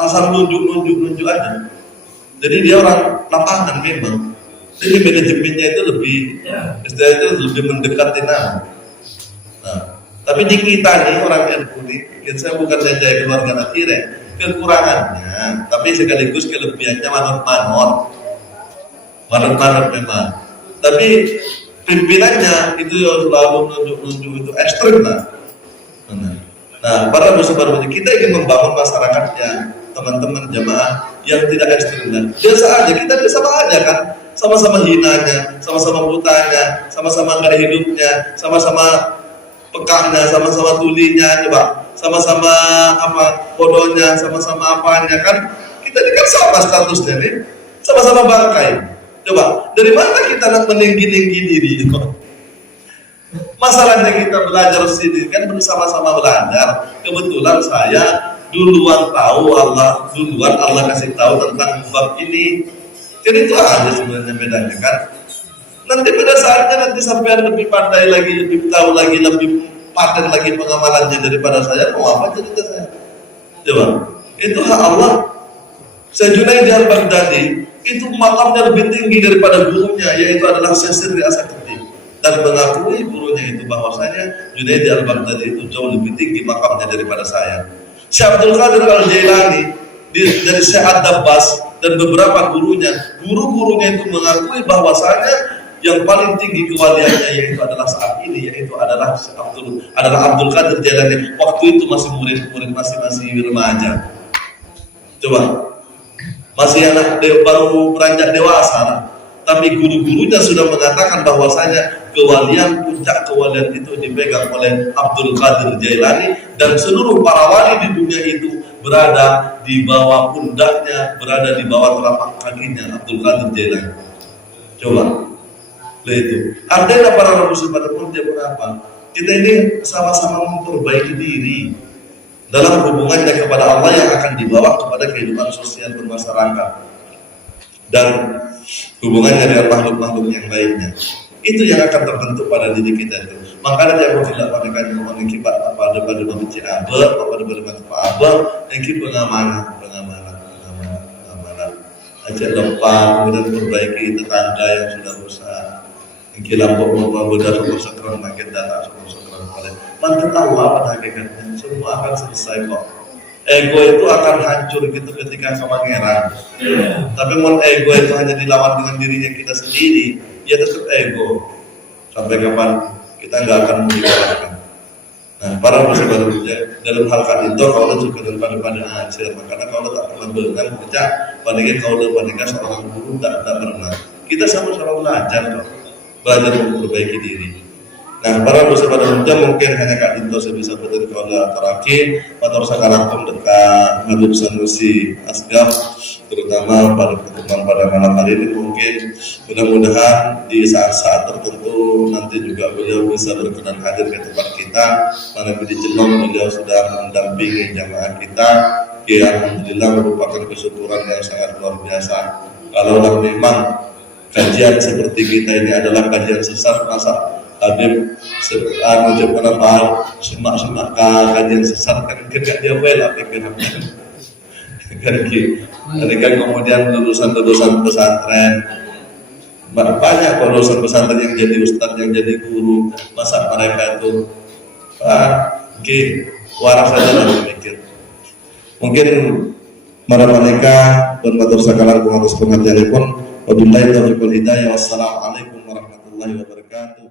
asal nunjuk aja. Jadi dia orang lapangan memang. Jadi manajemennya itu lebih, istilahnya itu lebih mendekati nama. Nah, tapi di kita nih orang NU nih, saya bukan saja keluarga Natire, kekurangannya, tapi sekaligus kelebihannya manut memang. Tapi pimpinannya itu selalu nunjuk itu ekstrim lah. Nah, para musuh kita ingin membangun masyarakatnya, teman-teman jamaah yang tidak ekstrim. Biasa aja, kita sama aja kan, sama-sama hinanya, sama-sama butanya, sama-sama nggak hidupnya, sama-sama pekahnya, sama-sama tulinya, coba, sama-sama bodohnya, sama-sama apanya kan, kita ini kan sama statusnya nih, sama-sama bangkai. Coba, dari mana kita nak meninggi-tinggi diri? Masalahnya kita belajar sini kan bersama-sama belajar. Kebetulan saya duluan kasih tahu tentang bab ini. Jadi itu aja sebenarnya bedanya kan. Nanti pada saatnya nanti sampai lebih pandai lagi, lebih tahu lagi, lebih paten lagi pengamalannya daripada saya. Mau apa cerita saya? Coba, itu hak Allah. Junaidi al-Baghdadi itu makamnya lebih tinggi daripada gurunya, yaitu adalah Syekh Asy-Syafi'i, dan mengakui gurunya itu bahwasanya Junaidi al-Baghdadi itu jauh lebih tinggi makamnya daripada saya. Syekh Abdul Qadir al-Jailani dari Syekh Ad-Dabbas dan beberapa gurunya itu mengakui bahwasanya yang paling tinggi kewaliannya yaitu adalah saat ini, yaitu adalah Abdul Qadir Jailani. Waktu itu masih murid masih remaja. Coba, masih anak baru beranjak dewasa, tapi guru-gurunya sudah mengatakan bahwasanya puncak kewalian itu dipegang oleh Abdul Qadir Jailani, dan seluruh para wali di dunia itu berada di bawah pundaknya, berada di bawah telapak kakinya Abdul Qadir Jailani. Coba, itu artinya para muslim pada pun dia berapa? Kita ini sama-sama memperbaiki diri dalam hubungannya kepada Allah yang akan dibawa kepada kehidupan sosial bermasyarakat dan hubungannya dengan makhluk-makhluk yang lainnya. Itu yang akan terbentuk pada diri kita itu. Makanya dia tidak pada mengibat pada membenci abad, pada abad, yang kita pengamanan. Ajak lepas, kemudian perbaiki tetangga yang sudah rusak. Yang kilampok mudah sekarang makin data sekarang pada. Mantan Allah pada hakikatnya semua akan selesai kok. Ego itu akan hancur gitu ketika kemangeran. Tapi mau ego itu hanya dilawan dengan dirinya kita sendiri, ya tetap ego. Sampai kapan kita nggak akan dikalahkan. Nah, para muslimat dalam hal itu kalau juga daripada hasil, makanya kalau tak pernah berenang baca, padahal kalau seorang guru tak pernah. Kita sama-sama belajar memperbaiki diri. Nah, para muslimat mungkin hanya Kak Dinto bisa betul kalau terakhir atau sekarang dekat Habib Sanusi Asgaf, terutama pada pertemuan pada malam hari ini, mungkin mudah-mudahan di saat-saat tertentu nanti juga beliau bisa berkenan hadir ke tempat kita. Karena di Jelong beliau sudah mendampingi jamaah kita, yang alhamdulillah merupakan kesyukuran yang sangat luar biasa. Kalau memang kajian seperti kita ini adalah kajian sesat, masa Habib anu jep kenapa semak kajian sesat kan gak dia well apa kan kan kemudian lulusan pesantren banyak lulusan pesantren yang jadi ustadz, yang jadi guru, masa mereka itu waras saja lah mikir. Mungkin mereka bermatur sakalang pengatus pengajian pun wabillahi taufiq wal hidayah. Wassalamualaikum warahmatullahi wabarakatuh.